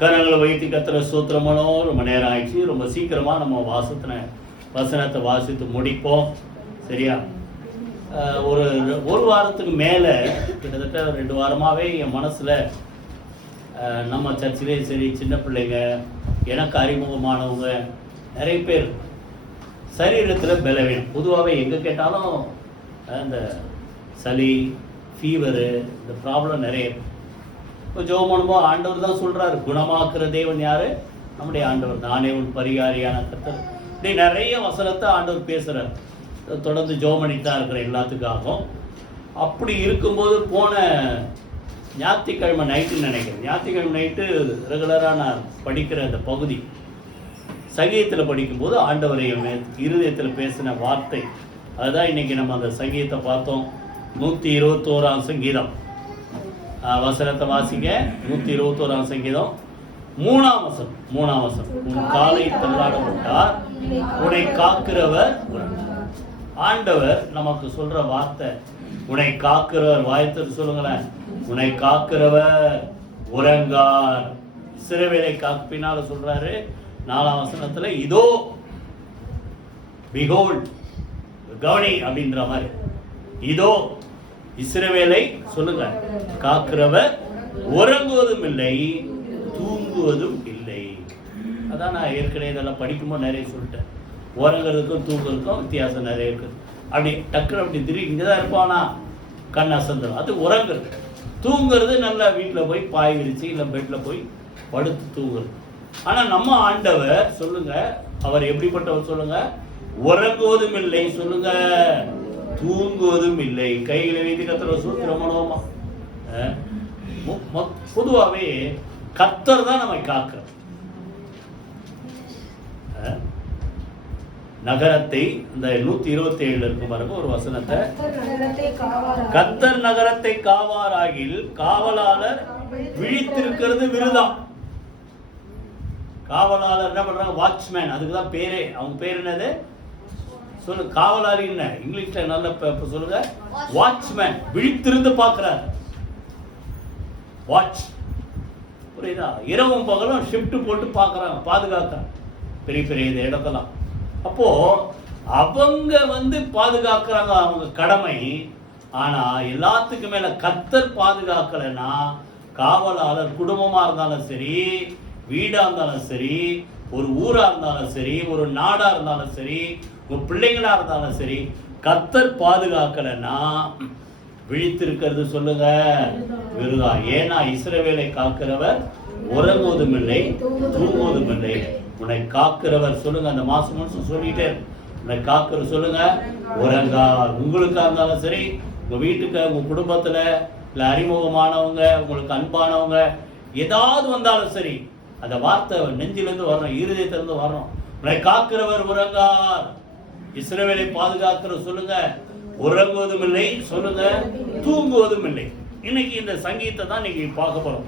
கரங்களை வைத்து கத்துற சூத்திரமனோ ரொம்ப நேரம் ஆயிடுச்சு. ரொம்ப சீக்கிரமாக நம்ம வசனத்தை வாசித்து முடிப்போம். சரியா? ஒரு வாரத்துக்கு மேலே கிட்டத்தட்ட 2 வாரமாகவே என் மனசில் நம்ம சர்ச்சிலே சரி, சின்ன பிள்ளைங்க, எனக்கு அறிமுகமானவங்க நிறைய பேர் சரீரத்தில் பலவீனம். பொதுவாகவே எங்கே கேட்டாலும் இந்த சளி, ஃபீவரு, இந்த ப்ராப்ளம் நிறைய. இப்போ ஜோமனமோ ஆண்டவர் தான் சொல்கிறார், குணமாக்குற தேவன் யார்? நம்முடைய ஆண்டவர். நானே உன் பரிகாரியான கர்த்தர். இப்படி நிறைய வசனத்தை ஆண்டவர் பேசுகிறார். தொடர்ந்து ஜோமனித்தான் இருக்கிற எல்லாத்துக்காகவும். அப்படி இருக்கும்போது போன ஞாயிற்றுக்கிழமை நைட்டுன்னு நினைக்கிறேன், ஞாயிற்றுக்கிழமை நைட்டு ரெகுலராக நான் படிக்கிற அந்த பகுதி சங்கீதத்தில் படிக்கும்போது ஆண்டவர் என் இருதயத்தில் பேசின வார்த்தை அதுதான் இன்றைக்கி நம்ம அந்த சங்கீதத்தை பார்த்தோம். 121ஆம் சங்கீதம் வசனத்தை வாசிங்க. 121ஆம் சங்கீதம் 3ஆம் வசனம். உன் காலை தள்ளாட விட்டார், உன்னை காக்கிறவர். ஆண்டவர் நமக்கு சொல்ற வார்த்தை உன்னை காக்கிறவர். வாயத்திற்கு சொல்லுங்களேன், உன்னை காக்கிறவர் உறங்கார். சிறுவேலை காப்பினால சொல்றாரு 4ஆம் வசனத்துல, இதோ behold, கவனி அப்படின்ற மாதிரி, இதோ இஸ்ரவேலை சொல்லுங்க காக்கிறவர் உறங்குவதும் இல்லை, தூங்குவதும் இல்லை. அதான் நான் ஏற்கனவே இதெல்லாம் படிக்கும்போது நிறைய சொல்லிட்டேன். உறங்குறதுக்கும் தூங்குறதுக்கும் வித்தியாசம் நிறைய இருக்குது. அப்படி டக்குனு அப்படி திடீர் இங்கே தான் இருப்பானா கண் அசந்துடும், அது உறங்குறது. தூங்குறது நல்லா வீட்டில் போய் பாய் விரிச்சு இல்லை பெட்டில் போய் படுத்து தூங்குறது. ஆனால் நம்ம ஆண்டவர் சொல்லுங்க, அவர் எப்படிப்பட்டவர் சொல்லுங்க, உறங்குவதும் இல்லை சொல்லுங்க, தூங்குவதும் இல்லை. கைகளை வைத்து கத்துற சூத்திரமனோமா. பொதுவாகவே கத்தர் தான் நம்மை காக்கிறார். நகரத்தை இந்த 127 இருக்கும் பாருங்க ஒரு வசனத்தை, கத்தர் நகரத்தை காவாராகில் காவலாளர் விழித்திருக்கிறது விருதம். காவலாளர் என்ன பண்றாங்க? வாட்ச்மேன். அதுக்குதான் பேரே. அவங்க பேர் என்னது சொல்லு? காவலாளி. என்ன இங்கிலீஷ்ல நல்ல சொல்லுங்க, வாட்ச்மேன். விழித்திருந்து பார்க்கிறார். வாட்ச், புரியுதா? இரவும் பகலும் ஷிஃப்ட் போட்டு பார்க்கறாங்க, பாதுகாக்க பெரிய பெரிய இந்த இடத்தெல்லாம். அப்போ அவங்க பாதுகாக்கிறாங்க, அவங்க கடமை. ஆனா எல்லாத்துக்கு மேல கர்த்தர் பாதுகாக்கலைன்னா, காவலாளர் குடும்பமா இருந்தாலும் சரி, வீடா இருந்தாலும் சரி, ஒரு ஊரா இருந்தாலும் சரி, ஒரு நாடா இருந்தாலும் சரி, ஒரு பிள்ளைங்களா இருந்தாலும் சரி, கர்த்தர் பாதுகாக்கலைன்னா விழித்திருக்கிறது சொல்லுங்க விருதா. ஏன்னா இஸ்ரவேலை காக்கிறவர் உறங்குவதும் இல்லை, தூங்குவதும் இல்லை. உன்னை காக்கிறவர் சொல்லுங்க, அந்த மாசம் சொல்லிட்டே உன்னை காக்கிறவர் சொல்லுங்க உறங்கார். உங்களுக்கா இருந்தாலும் சரி, உங்க வீட்டுக்கு, உங்க குடும்பத்துல, இல்ல அறிமுகமானவங்க, உங்களுக்கு அன்பானவங்க, ஏதாவது வந்தாலும் சரி, அந்த வார்த்தை நெஞ்சிலிருந்து வரணும், இருதயத்திலிருந்து வரணும். உன்னை காக்கிறவர் உறங்கார். இஸ்ரவேலை பாதுகாக்கிற சொல்லுங்க, உறங்குவதும் இல்லை சொல்லுங்க, தூங்குவதும் இல்லை. இன்னைக்கு இந்த சங்கீதத்தை தான் இன்னைக்கு பார்க்க போறோம்.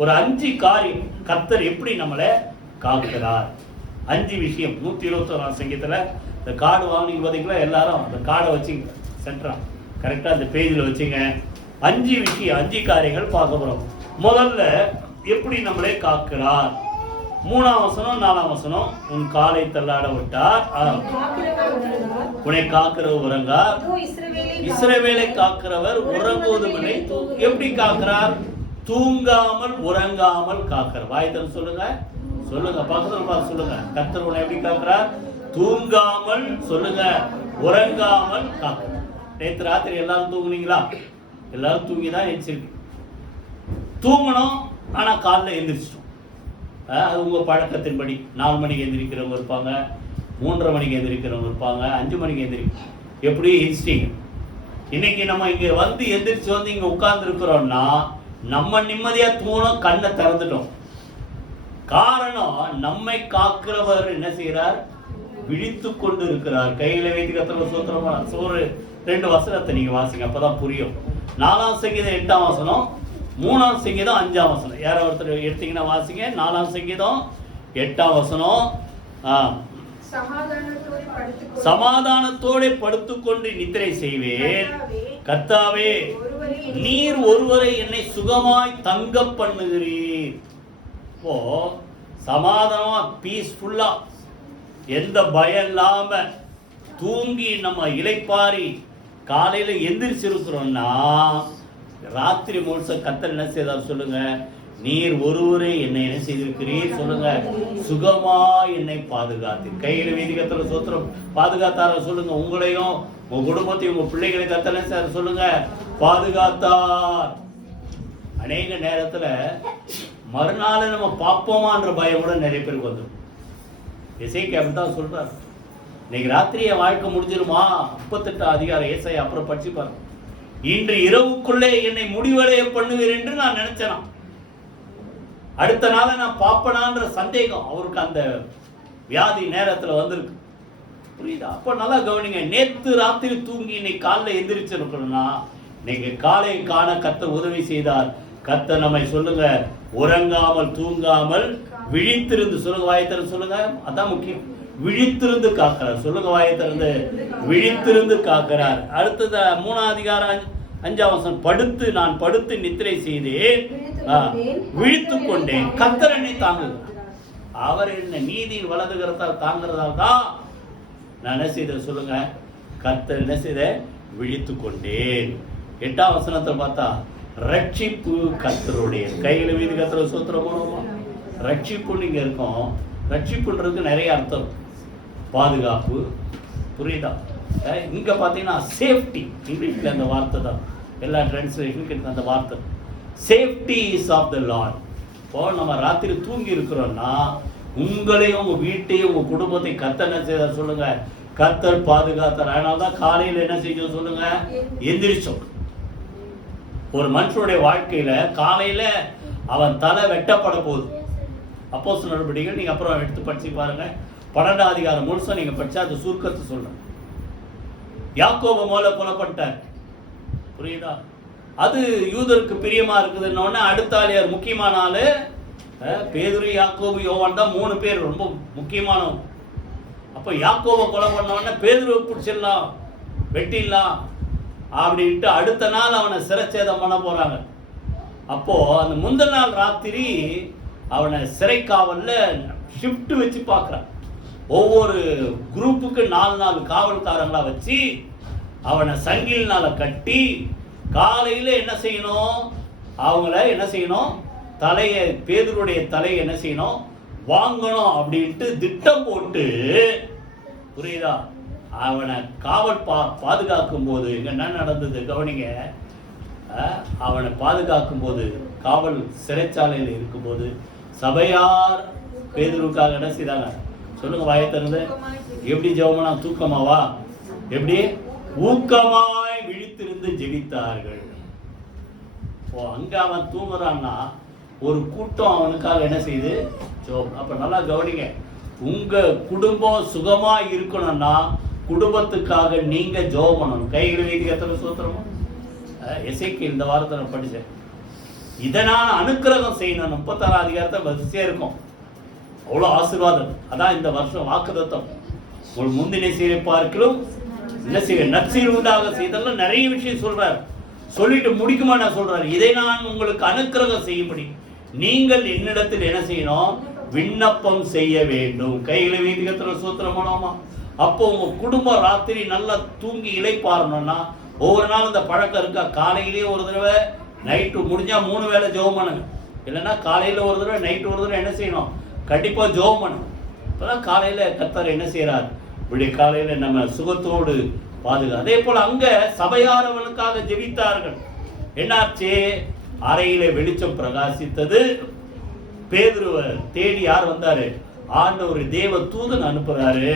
ஒரு 5 காரியம் கர்த்தர் எப்படி நம்மளை காக்கிறார். 5 விஷயம். 121ஆம் சங்கீதத்துல இந்த கார்டு வாங்கினீங்க பார்த்தீங்களா? எல்லாரும் அந்த கார்டை வச்சுங்க, சென்டரா கரெக்டா அந்த பேஜில் வச்சுங்க. 5 விஷயம், 5 காரியங்கள் பார்க்க போறோம். முதல்ல எப்படி நம்மளே காக்கிறார். 3ஆம் வசனம் 4ஆம் வசனம், உன் காலை தள்ளாட விட்டார், உன்னை காக்கிறவர் உறங்கார். இஸ்ரவேலை காக்கிறவர் உறங்குவதும் இல்லை. எப்படி காக்கிறார்? தூங்காமல் உறங்காமல் காக்கிறார். வாய்த்தல் சொல்லுங்க, சொல்லுங்க, பக்கத்துல பார்த்து சொல்லுங்க. கர்த்தர் உன்னை எப்படி காக்கிறார்? தூங்காமல் சொல்லுங்க, உறங்காமல் காக்கிறார். நேற்று ராத்திரி எல்லாரும் தூங்குனீங்களா? எல்லாரும் தூங்கிதான் எந்திரிச்சிருக்கு. தூங்கணும், ஆனா காலைல எந்திரிச்சிட்டோம். அது உங்க பழக்கத்தின்படி 4 மணிக்கு எந்திரிக்கிறவங்க இருப்பாங்க, 3:30 மணிக்கு எந்திரிக்கிறவங்க இருப்பாங்க, 5 மணிக்கு எந்திரிக்கும். எப்படி எந்திரிச்சிட்டீங்க? இன்னைக்கு நம்ம இங்க எந்திரிச்சு இங்க உட்கார்ந்து இருக்கிறோம்னா நம்ம நிம்மதியா தூங்கணும், கண்ணை திறந்துட்டோம். காரணம், நம்மை காக்கிறவர் என்ன செய்யறார்? விழித்து கொண்டு இருக்கிறார். கையில வைத்து கத்துற சூத்திரமா சோறு 2 வசனத்தை நீங்க வாசிங்க, அப்பதான் புரியும். 4ஆம் சங்கீதம் 8ஆம் வசனம், 3ஆம் சங்கீதம் 5ஆம் வசனம். யார ஒருத்தர் எடுத்தீங்கன்னா வாசிங்க. 4ஆம் சங்கீதம் 8ஆம் வசனம், சமாதானத்தோட படுத்துக்கொண்டு நித்திரை செய்வேன். கர்த்தாவே, நீர் ஒருவரை என்னை சுகமாய் தங்க பண்ணுகிறீர். இப்போ சமாதானமா பீஸ்ஃபுல்லா எந்த பயம் இல்லாம தூங்கி நம்ம இளைப்பாரி காலையில எந்திரிச்சிருக்கிறோம்னா ராத்திரி முழுச கர்த்தர் என்ன செய்தார் சொல்லுங்க? நீர் ஒருவரே என்னை என்ன செய்திருக்கிறீர் சொல்லுங்க? சுகமா என்னை பாதுகாத்து. கையில வீதி கர்த்தர் சோத்திரம். பாதுகாத்தார சொல்லுங்க. உங்களையும் உங்க குடும்பத்தையும் உங்க பிள்ளைகளை கர்த்தர் என்ன செய்தார் சொல்லுங்க? பாதுகாத்தார். அநேக நேரத்துல மறுநாள் நம்ம பார்ப்போமான்ற பயம் கூட நிறைய பேருக்கு வந்துடும். எசேக்கியா அப்படித்தான் சொல்றார். இன்னைக்கு ராத்திரி என் வாழ்க்கை முடிஞ்சிருமா? 38 அதிகாரம் ஏசாயா அப்புறம் படிச்சு பாருங்க. இன்று இரவுக்குள்ளே என்னை முடிவடைய பண்ணுவீர் என்று நான் நினைச்சேனா, அடுத்த நாள நான் பாப்பனான்ற சந்தேகம் அவருக்கு அந்த வியாதி நேரத்துல வந்திருக்கு. புரியுதா? அப்ப நல்லா கவனிங்க. நேற்று ராத்திரி தூங்கி இன்னைக்கு காலைல எந்திரிச்சிருக்கணும்னா இன்னைக்கு காலை காண கர்த்தர் உதவி செய்தார். கர்த்தர் நம்மை சொல்லுங்க உறங்காமல் தூங்காமல் விழித்திருந்து சொல்லுங்க. வாயத்திறந்து சொல்லுங்க. அதான் முக்கியம். விழித்திருந்து காக்கிறார். சொல்லுங்க. வாயத்திறந்து விழித்திருந்து காக்கிறார். அடுத்தது 3ஆம் அதிகாரம் 5ஆம் வசனம். படுத்து நான் படுத்து நித்திரை செய்தேன், விழித்து கொண்டேன், கர்த்தர் என்னை தாங்குகிறார். அவர் என்ன நீதியின் வலதுகரத்தால் தாங்கிறதால் தான் நான் என்ன செய்த சொல்லுங்க? கர்த்தர் என்ன செய்த? விழித்து கொண்டேன். 8ஆம் வசனத்தை பார்த்தா ரட்சிப்பு கர்த்தருடைய. கையில வீதி கர்த்தர் சோத்திரம் போனோமா? ரட்சிப்பு நீங்க இருக்கும். ரட்சிப்புன்றதுக்கு நிறைய அர்த்தம். பாதுகாப்பு. புரியுதா? இங்க பாத்தீங்கன்னா சேஃப்டி. இங்கிலீஷ்ல அந்த வார்த்தை தான் எல்லா டிரான்ஸ்லேஷனுக்கு அந்த வார்த்தை. Safety is of the Lord. இப்போ நம்ம ராத்திரி தூங்கி இருக்கிறோம்னா உங்களையும் உங்க வீட்டையும் உங்க குடும்பத்தை கர்த்தர் என்ன செய்தார் சொல்லுங்க? கர்த்தர் பாதுகாத்தார். அதனாலதான் காலையில என்ன செய்யும் சொல்லுங்க? எந்திரிச்சோம். ஒரு மனுஷனுடைய வாழ்க்கையில காலையில அவன் தலை வெட்டப்பட போகுது. அப்போஸ்தலர் நடவடிக்கைகள் நீங்க அப்புறம் எடுத்து படிச்சு பாருங்க. 12ஆம் அதிகாரம் முழுசா நீங்க படிச்சா அது சுருக்கத்தை சொல்றேன். யாக்கோபு மூல கொல்லப்பட்டார். புரியுதா? அது யூதருக்கு பிரியமா இருக்குதுன்னு அடுத்த ஆளியார் முக்கியமான ஆளு பேதுரு, யாக்கோபு, யோவான் தான் 3 பேர் ரொம்ப முக்கியமானவங்க. அப்ப யாக்கோபை கொலை பண்ண உடனே பேதுருவை பிடிச்சிடலாம், வெட்டிடலாம் அப்படின்ட்டு அடுத்த நாள் அவனை சிறைச்சேதம் பண்ண போறாங்க. அப்போ அந்த முந்தின நாள் ராத்திரி அவனை சிறை காவல்ல ஷிஃப்ட் வச்சு பார்க்குறான். ஒவ்வொரு குரூப்புக்கு 4 காவல்காரங்களா வச்சு அவனை சங்கிலினால கட்டி காலையில என்ன செய்யணும்? அவங்கள என்ன செய்யணும்? தலையை, பேதுருடைய தலையை என்ன செய்யணும்? வாங்கணும் அப்படின்ட்டு திட்டம் போட்டு, புரியுதா? அவனை காவல் பாதுகாக்கும் போது என்ன நடந்தது கவனிங்க. அவனை பாதுகாக்கும் போது காவல் சிறைச்சாலையில் இருக்கும்போது சபையார் பேதுருக்காக என்ன செய்தாங்க சொல்லுங்க? வாயத்திறந்து. எப்படி ஜெபமா? தூக்கமாவா? எப்படி? ஊக்கமாய் விழித்திருந்து ஜெபித்தார்கள். அங்க அவன் தூங்குறான்னா ஒரு கூட்டம் அவனுக்காக என்ன செய்யுது? ஜெபம். அப்ப நல்லா கவனிங்க. உங்க குடும்பம் சுகமா இருக்கணும்னா குடும்பத்துக்காக நீங்க ஜெபம் பண்ணணும். கைகளை வீதி கர்த்தர் சோத்திரம். எசேக்கியேல் இந்த வாரத்தை நான் படிச்சேன். இதை நான் அனுக்கிரகம் செய்யணும். 36ஆம் அதிகாரத்தை வரிசையா இருக்கும். அவ்வளோ ஆசீர்வாதம். அதான் இந்த வருஷம் வாக்குத்தத்தம். ஒரு முந்தினை செய்ய பார்க்கலும் என்ன செய்ய நற்செய்தி உண்டாக செய்தெல்லாம் நிறைய விஷயம் சொல்றாரு. சொல்லிட்டு முடிக்குமா நான் சொல்றாரு, இதை நான் உங்களுக்கு அனுக்கிரகம் செய்யும்படி நீங்கள் என்னிடத்தில் என்ன செய்யணும்? விண்ணப்பம் செய்ய வேண்டும். கைகளை வீதி கர்த்தர் சோத்திரம் போனோமா? அப்போ உங்க குடும்பம் ராத்திரி நல்லா தூங்கி இளைப்பாறணும்னா ஒவ்வொரு நாள் இந்த பழக்கம் இருக்கா? காலையிலேயே ஒரு தடவை, நைட்டு முடிஞ்சா 3 வேளை ஜெபம் பண்ணுங்க. இல்லைன்னா காலையில ஒரு தடவை, நைட்டு ஒரு தடவை என்ன செய்யணும்? கண்டிப்பா ஜெபம் பண்ணுங்க. இப்பதான் காலையில கர்த்தர் என்ன செய்யறார்? விடிய காலையில நம்ம சுகத்தோடு பாதுகா. அதே போல அங்க சபையாரவனுக்காக ஜெபித்தார்கள். என்னாச்சு? அறையில வெளிச்சம் பிரகாசித்தது. பேதுருவை தேடி யார் வந்தாரு? ஆண்டவர் தேவ தூதன் அனுப்புறாரு.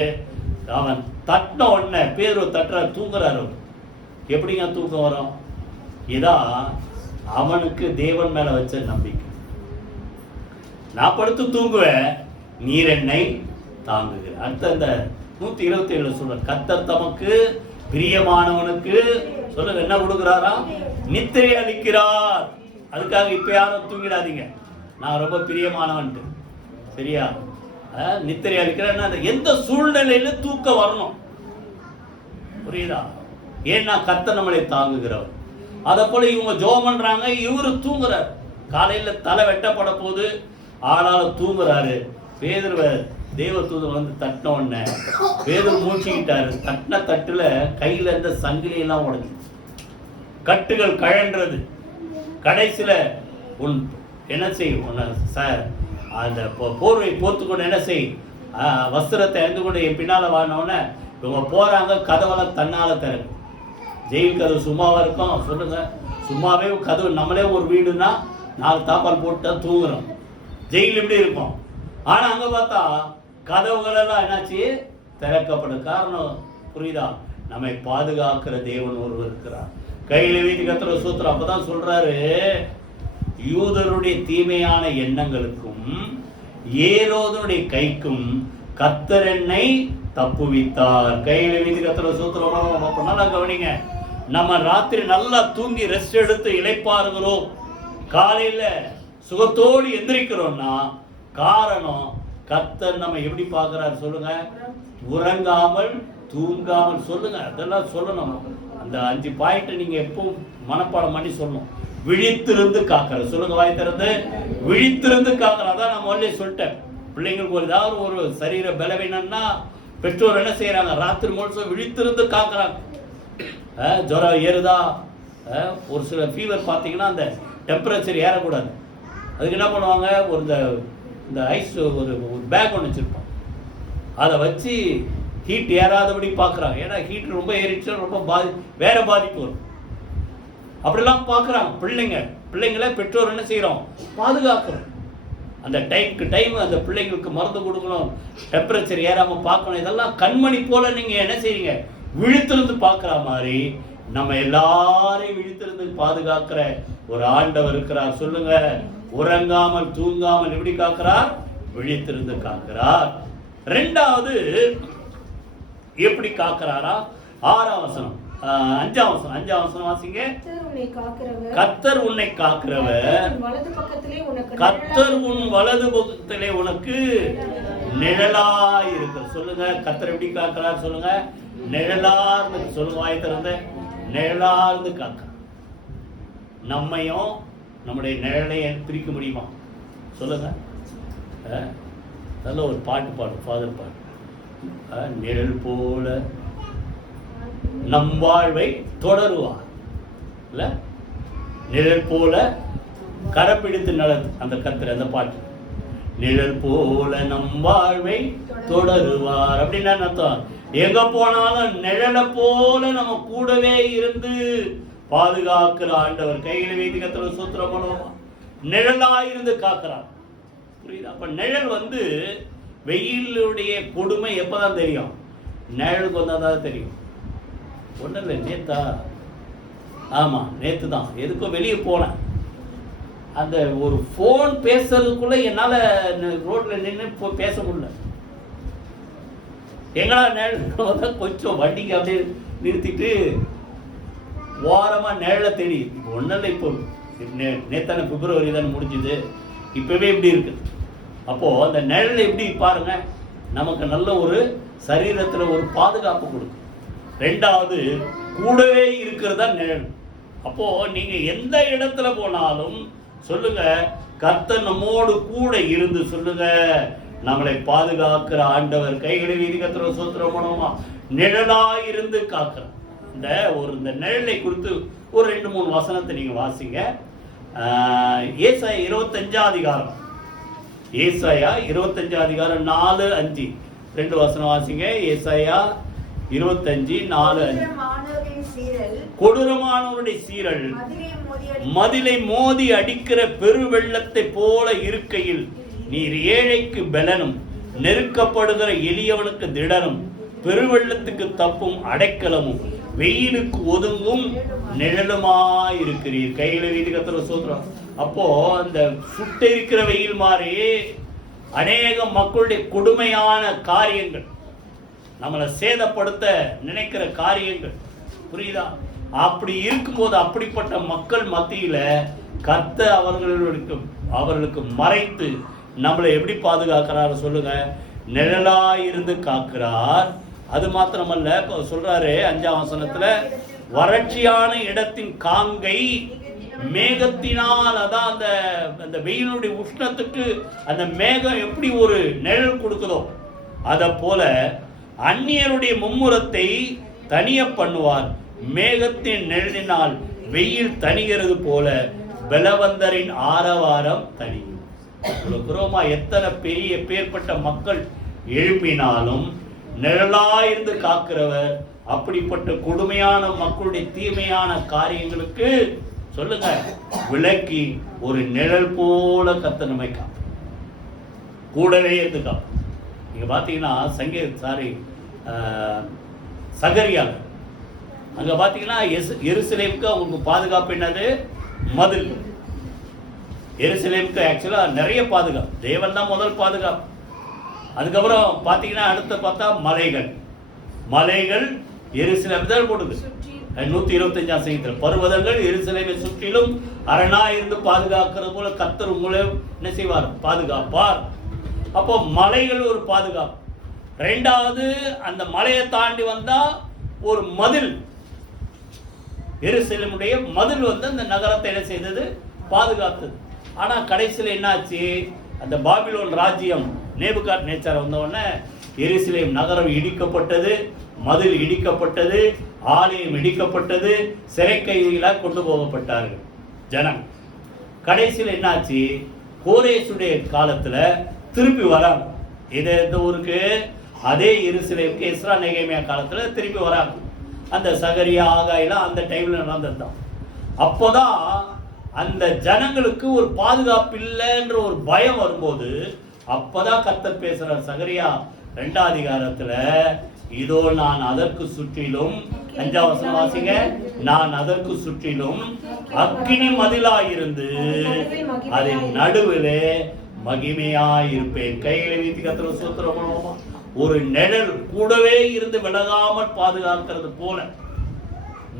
அவன் தட்டின உடனே பேதுருவை தட்டுறாரு, தூங்குறாரு. எப்படிங்க தூக்கம் வரும்? இதான் அவனுக்கு தேவன் மேல வச்ச நம்பிக்கை. நான் படுத்து தூங்குவேன், நீர் என்னை தாங்குகிற. அடுத்த இந்த 127 சொல்ற கர்த்தர் தமக்கு பிரியமானவனுக்கு சொல்லுங்க என்ன கொடுக்கிறாரா? நித்திரை அளிக்கிறார். அதுக்காக இப்ப யாரும் தூங்கிடாதீங்க, நான் ரொம்ப பிரியமானவன்ட்டு. சரியா? நித்திரை அளிக்கிறார். எந்த சூழ்நிலையில தூக்கம் வரணும், புரியுதா? ஏன்னா கர்த்தர் நம்மளை தாங்குகிறவர். அதை போல இவங்க ஜெபம் பண்றாங்க, இவரு தூங்குறார். காலையில தலை வெட்டப்பட போது ஆனாலும் தூங்குறாரு. பேதுருவை தேவ தூதன் வந்து தட்டின உடனே பேதுரு மூழ்கிக்கிட்டாரு. தட்டின தட்டுல கையில இருந்த சங்கிலியெல்லாம் உடஞ்சி, கட்டுகள் கழன்றது. கடைசியில உன் என்ன செய்யும், அந்த போர்வை போர்த்துக்கொண்டு என்ன செய், வஸ்திரத்தை அறிந்து கொண்டு என் பின்னால வாங்கினோடனே இவங்க போறாங்க. கதவெல்லாம் தன்னால திறகு. ஜெயில் கதவு சும்மாவா இருக்கும் சொல்லுங்க? சும்மாவே கதவு, நம்மளே ஒரு வீடுனா 4 தாப்பால் போட்டு தான் தூங்குறோம். ஜெயில் எப்படி இருக்கும்? ஆனா அங்க பார்த்தா கதவுகள் எல்லாம் என்னாச்சு, திறக்கப்படும். காரணம் புரியுதா? நம்மை பாதுகாக்கிற தேவன் ஒருவர் இருக்கிறார். கையில வீதி கத்துற சூத்திரம். அப்பதான் சொல்றாரு, யூதருடைய தீமையான எண்ணங்களுக்கும் ஏரோதனுடைய கைக்கும் கர்த்தர் என்னை தப்புவித்தார். கையில வீதி கத்துற சூத்திரம். நல்லா கவனிங்க. நம்ம ராத்திரி நல்லா தூங்கி ரெஸ்ட் எடுத்து இளைப்பாறுகிறோம், காலையில சுகத்தோடு எந்திரிக்கிறோம்னா காரணம் கர்த்தர் நம்ம எப்படி பார்க்கிறாரு சொல்லுங்க? உறங்காமல் தூங்காமல். சொல்லுங்க, அதெல்லாம் சொல்லணும். அந்த 5 பாயிண்ட் நீங்க எப்பவும் மனப்பாடம் பண்ணி சொல்லணும். விழித்திருந்து காக்கிற. சொல்லுங்க, வாய் திறந்து. விழித்திருந்து காக்கிற. அதான் நான் முதல்ல சொல்லிட்டேன். பிள்ளைங்களுக்கு ஒரு ஏதாவது ஒரு சரீர பலவீனம்னா பெற்றோர் என்ன செய்யறாங்க, ராத்திரி முழுசும் விழித்திருந்து காக்குறாங்க. ஜுரம் ஏறுதா, ஒரு சில ஃபீவர் பார்த்தீங்கன்னா அந்த டெம்பரேச்சர் ஏறக்கூடாது. அதுக்கு என்ன பண்ணுவாங்க, ஒரு இந்த ஐஸ் ஒரு பேக் ஒன்று வச்சுருப்பாங்க, அதை வச்சு ஹீட் ஏறாதபடி பார்க்குறாங்க. ஏன்னா ஹீட் ரொம்ப ஏறிச்சுன்னா ரொம்ப வேற பாதிப்பு வரும். அப்படிலாம் பார்க்குறாங்க பிள்ளைங்களை பெற்றோர் என்ன செய்கிறோம், பாதுகாக்கிறோம். அந்த டைமுக்கு டைம் அந்த பிள்ளைங்களுக்கு மருந்து கொடுக்கணும், டெம்பரேச்சர் ஏறாமல் பார்க்கணும். இதெல்லாம் கண்மணி போல நீங்கள் என்ன செய்றீங்க, விழித்திருந்து பார்க்குற மாதிரி நம்ம எல்லாரையும் விழித்திருந்து பாதுகாக்கிற ஒரு ஆண்டவர் இருக்கிறார். சொல்லுங்க, உறங்காமல் தூங்காமல் எப்படி காக்கிறார், விழித்திருந்து காக்கிறார். 2வது எப்படி காக்கிறாரா, 6ஆம் வசனம் 5ஆம் வசனம் வாசிங்க. கர்த்தர் உன்னை காக்கிறவர், கர்த்தர் உன் வலது பக்கத்திலே உனக்கு நிழலாய் இருக்கிற. சொல்லுங்க, கர்த்தர் எப்படி காக்கிறார் சொல்லுங்க, நிழலார்ந்து. சொல்லுங்க, வாய் திறந்து. நிழலார்ந்து காக்க. நம்மையும் நம்முடைய நிழலையை பிரிக்க முடியுமா சொல்லுங்க? நல்ல ஒரு பாட்டு பாடும், ஃபாதர் பாட்டு. நிழல் போல நம் வாழ்வை தொடருவார் இல்ல, நிழல் போல கரப்பிடித்து நடந்து. அந்த கர்த்தர் அந்த பாட்டு, நிழல் போல நம் வாழ்வை தொடருவார் அப்படின்னா அர்த்தம், எங்க போனாலும் நிழலை போல நம்ம கூடவே இருந்து பாதுகாக்கிற ஆண்டவர். கையில வைத்து கர்த்தரை சூத்திரம் பண்ணுவோம், நிழலாயிருந்து காக்கிறார். புரியுதா? அப்ப நிழல் வந்து வெயிலுடைய கொடுமை எப்பதான் தெரியும், நிழலுக்கு வந்தாதான் தெரியும். ஒன்றும் இல்லை, நேத்தா, ஆமாம் நேற்று தான் எதுக்கோ வெளியே போனேன். அந்த ஒரு ஃபோன் பேசுறதுக்குள்ள என்னால் ரோட்டில் நின்று பேச முடியல. எங்களா நிழல் கொஞ்சம் வண்டிக்கு அப்படியே நிறுத்திட்டு ஓரமாக நிழலை தேடி. இப்போ ஒன்றும் இல்லை, இப்போ நேத்தான பிப்ரவரி தானே முடிஞ்சுது, இப்போவே இப்படி இருக்குது. அப்போது அந்த நிழல் எப்படி பாருங்க, நமக்கு நல்ல ஒரு சரீரத்தில் ஒரு பாதுகாப்பு கொடுக்கும். 2வது கூடவே இருக்கிறதா நிழல். அப்போ நீங்க எந்த இடத்துல போனாலும் சொல்லுங்க, கர்த்தர் நம்மோடு கூட இருந்து சொல்லுங்க, நம்மளை பாதுகாக்கிற ஆண்டவர். கைகளை வீதி கர்த்தரை சோத்திரம் பண்ணுவோமா, நிழலாயிருந்து காக்கிறார். இந்த நிழலை குறித்து ஒரு 2-3 வசனத்தை நீங்க வாசிங்க. ஏசாயா 25ஆம் அதிகாரம், ஏசாயா 25ஆம் அதிகாரம் 4-5 2 வசனம் வாசிங்க. ஏசாயா 25:4-5. கொடூரமானவருடைய சீரல் மதிலை மோதி அடிக்கிற பெருவெள்ளத்தை போல இருக்கையில் நீர் ஏழைக்கு பலனும் நெருக்கப்படுகிற எளியவனுக்கு திடனும் பெருவெள்ளத்துக்கு தப்பும் அடைக்கலமும் வெயிலுக்கு ஒதுங்கும் நிழலுமாயிருக்கிறீர். கையில வீதி கர்த்தரை சோத்திரம். அப்போ அந்த சுட்டெரிக்கிற வெயில் மாதிரி அநேக மக்களுடைய கொடுமையான காரியங்கள், நம்மளை சேதப்படுத்த நினைக்கிற காரியங்கள், புரியுதா? அப்படி இருக்கும்போது அப்படிப்பட்ட மக்கள் மத்தியில கர்த்தர் அவர்களுக்கு மறைத்து நம்மளை எப்படி பாதுகாக்கிறார் சொல்லுங்க, நிழலாயிருந்து காக்கிறார். அது மாத்திரமல்ல, இப்போ சொல்றாரு 5ஆம் வசனத்துல, வறட்சியான இடத்தின் காங்கை மேகத்தினால், அதான் அந்த வெயிலுடைய உஷ்ணத்துக்கு அந்த மேகம் எப்படி ஒரு நிழல் கொடுக்குதோ அத போல அந்நியருடைய மும்முரத்தை தனிய பண்ணுவார். மேகத்தின் நிழலினால் வெயில் தணிகிறது போல பலவந்தரின் ஆரவாரம் தனியும். குரோமா எத்தனை பெரிய பேர்பட்ட மக்கள் எழுப்பினாலும் நிழலாயிருந்து காக்கிறவர் அப்படிப்பட்ட கொடுமையான மக்களுடைய தீமையான காரியங்களுக்கு சொல்லுங்க விலக்கி ஒரு நிழல் போல கர்த்தர் நம்மை காப்பார், கூடவே இருந்து காப்பார். நீங்க பாத்தீங்கன்னா சகரியால அங்க பாத்தீங்கன்னா எருசலேமுக்கு அவங்களுக்கு பாதுகாப்பு என்னது? மதில். எருசலேமுக்கு ஆக்சுவலா நிறைய பாதுகாப்பு, தேவன் தான் முதல் பாதுகாப்பு. அதுக்கப்புறம் பாத்தீங்கன்னா அடுத்த பார்த்தா மலைகள் எருசலேம் தான் போடுது. 125ஆம் சங்கீதத்தில் பர்வதங்கள் எருசலேமை சுற்றிலும் அரணா இருந்து பாதுகாக்கிறது போல கர்த்தர் உங்களை என்ன செய்வார்? பாதுகாப்பார். அப்போ மலைகள் ஒரு பாதுகாப்பு. ரெண்டாவது அந்த மலையை தாண்டி வந்தா ஒரு மதில், எருசலேமுடைய மதில் அந்த நகரத்தை என்ன செய்தது? பாதுகாத்தது. ஆனா கடைசியில் என்னாச்சு? அந்த பாபிலோன் ராஜ்யம் நேபுகாத்நேச்சார் வந்தவுடனே எருசலேம் நகரம் இடிக்கப்பட்டது, மதில் இடிக்கப்பட்டது, ஆலயம் இடிக்கப்பட்டது, சிறை கைதிகளாக கொண்டு போகப்பட்டார்கள் ஜனம். கடைசியில் என்னாச்சு? கோரேசுடைய காலத்துல திருப்பி வராங்க. எந்த ஊருக்கு? அதே எருசலேமுக்கு எஸ்ரா நெகேமியா காலத்துல திருப்பி வராங்க. அந்த சகரியா ஆகாயெல்லாம் அந்த டைம்ல நடந்ததுதான். அப்போதான் அந்த ஜனங்களுக்கு ஒரு பாதுகாப்பு இல்லைன்ற ஒரு பயம் வரும்போது அப்பதான் கர்த்தர் பேசுறார். சகரியா 2ஆம் அதிகாரத்துல, இதோ நான் அதற்கு சுற்றிலும், 5ஆம் வசனம் வாசிங்க, நான் அதற்கு சுற்றிலும் அக்கினி மதிலாயிருந்து அதன் நடுவிலே மகிமையாயிருப்பேன். கைகளை வீத்தி கர்த்தர் ஸ்தோத்திரம் பண்ணுவோமா? ஒரு நிழல் கூடவே இருந்து விலகாமல் பாதுகாக்கிறது போல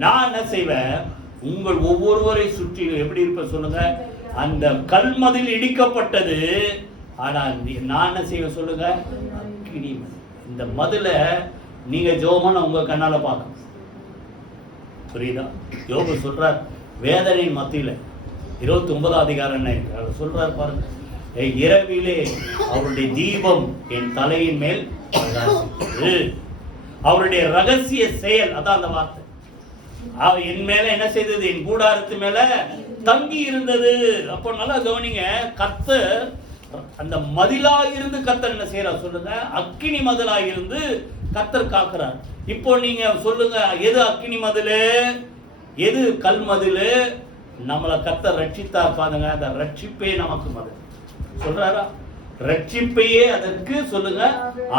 நான் என்ன செய்வேன்? உங்கள் ஒவ்வொருவரை சுற்றிலும் எப்படி இருப்ப சொல்லுங்க. அந்த கல்மதில் இடிக்கப்பட்டது, ஆனா நான் என்ன செய்வேன் சொல்லுங்க? அக்கினி. இந்த மதில நீங்க ஜோமான உங்க கண்ணால பார்க்க புரியுதா? யோபு சொல்றார் வேதனையின் மத்தியில 29ஆம் அதிகாரம் சொல்றார் பாருங்க. இரவிலே அவருடைய தீபம் என் தலையின் மேல் அவருடைய ரகசிய செயல், அதான் அந்த வார்த்தை. என் மேல என்ன செய்தது? என் கூடாரத்து மேல தங்கி இருந்தது. அப்போ நல்லா கவனிங்க, கர்த்தர் அந்த மதிலாயிருந்து கர்த்தர் என்ன செய்யறார் சொல்லுங்க? அக்கினி மதிலாயிருந்து கர்த்தர் காக்கிறார். இப்போ நீங்க சொல்லுங்க, எது அக்கினி மதிலு, எது கல் மதிலு? நம்மளை கர்த்தர் ரட்சித்தார் பாருங்க. அந்த ரட்சிப்பே நமக்கு மதில் சொல்றாரா? ரட்சிப்பையே அதற்கு சொல்லுங்க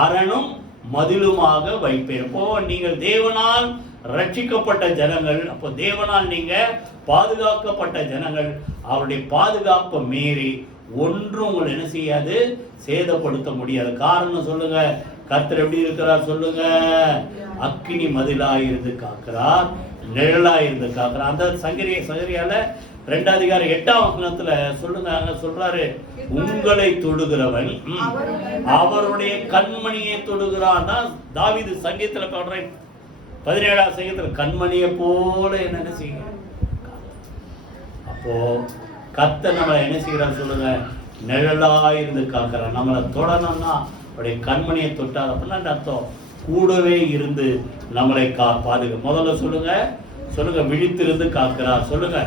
அரணும் மதிலுமாக வைப்பேன். அப்போ நீங்கள் தேவனால் ரட்சிக்கப்பட்ட ஜனங்கள், அப்போ தேவனால் நீங்க பாதுகாக்கப்பட்ட ஜனங்கள். அவருடைய பாதுகாப்பை மீறி ஒன்றும் உங்களை என்ன செய்யாது? சேதப்படுத்த முடியாது. காரணம் சொல்லுங்க, கர்த்தர் எப்படி இருக்கிறார் சொல்லுங்க? அக்கினி மதிலாயிருந்து காக்கிறார், நிழலாயிருந்து காக்கிறார். அந்த சகரியால 2ஆம் அதிகாரம் 8ஆம் வசனத்துல சொல்லுங்க, சொல்றாரு, உங்களை தொடுகிறவன் அவருடைய கண்மணியை தொடுகிறான். தாவீது சங்கீதத்துல பாடுறேன் 17ஆம் சங்கீதத்துல, கண்மணியை போல என்ன செய்ய. அப்போ கர்த்தர் நம்மளை என்ன செய்யறார் சொல்லுங்க? நிழலாயிருந்து காக்கிறார். நம்மளை தொடணும்னா அவருடைய கண்மணியை தொட்டார் அப்படின்னா அர்த்தம் கூடவே இருந்து நம்மளை பாதுகா. முதல்ல சொல்லுங்க விழித்திருந்து காக்கிறார். சொல்லுங்க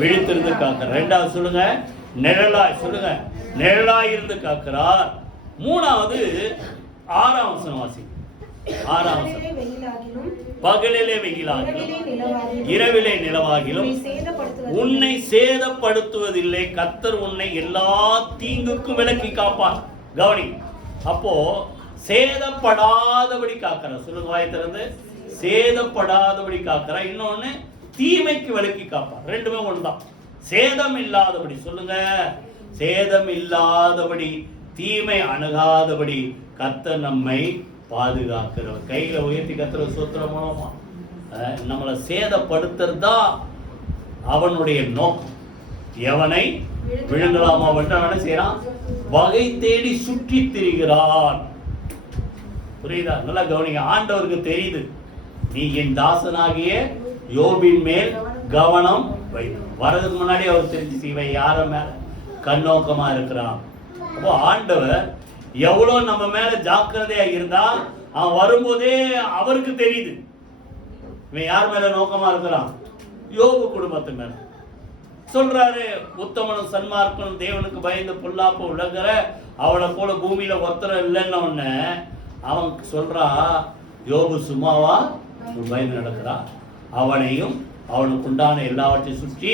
விழித்திருந்து காக்கிறார். 2ஆவது சொல்லுங்க நிழலாய், சொல்லுங்க நிழலாயிருந்து காக்கிறார். 3ஆவது 6ஆம் வசனம் வாசி. 6ஆம் வசனம், பகலிலே வெயிலாகிலும் இரவிலே நிலவாகிலும் உன்னை சேதப்படுத்துவதில்லை, கர்த்தர் உன்னை எல்லா தீங்குக்கும் விலக்கி காப்பார். கவனி, அப்போ சேதப்படாதபடி காக்கிறார். சொல்லுங்க வாய் திறந்து, சேதப்படாதபடி காக்கிறார். இன்னொன்னு தீமைக்கு விலக்கி காப்பார். ரெண்டுமே ஒன்றுதான். சேதம் இல்லாதபடி, சொல்லுங்க சேதம் இல்லாதபடி, தீமை அணுகாதபடி கர்த்தர் நம்மை பாதுகாக்கிறவர். கையில உயர்த்தி கர்த்தர் ஸ்தோத்திரம் மூலமா நம்மளை சேதப்படுத்துறதா அவனுடைய நோக்கம். எவனை விழுங்கலாமா என்ன செய்யறான்? வகை தேடி சுற்றி திரிகிறான். புரியுதா? நல்லா கவனிங்க. ஆண்டவருக்கு தெரியுது, நீ என் தாசனாகிய யோபின் மேல் கவனம் வர்றதுக்கு முன்னாடி அவர் தெரிஞ்சுச்சு இவன் யார மேல கண்ணோக்கமா இருக்கிறான். அப்போ ஆண்டவர் எவ்வளவு நம்ம மேல ஜாக்கிரதையா இருந்தா அவன் வரும்போதே அவருக்கு தெரியுது இவன் யார் மேல நோக்கமா இருக்கிறான். யோபு குடும்பத்து மேல சொல்றாரு, உத்தமனும் சன்மார்க்கனும் தேவனுக்கு பயந்து பொல்லாப்பு உலகிற அவனை போல பூமியில ஒருத்தர இல்லைன்னு ஒண்ணு அவன் சொல்றா, யோபு சும்மாவா பயந்து நடக்கிறா, அவனையும் அவனுக்கு உண்டான எல்லாவற்றையும் சுற்றி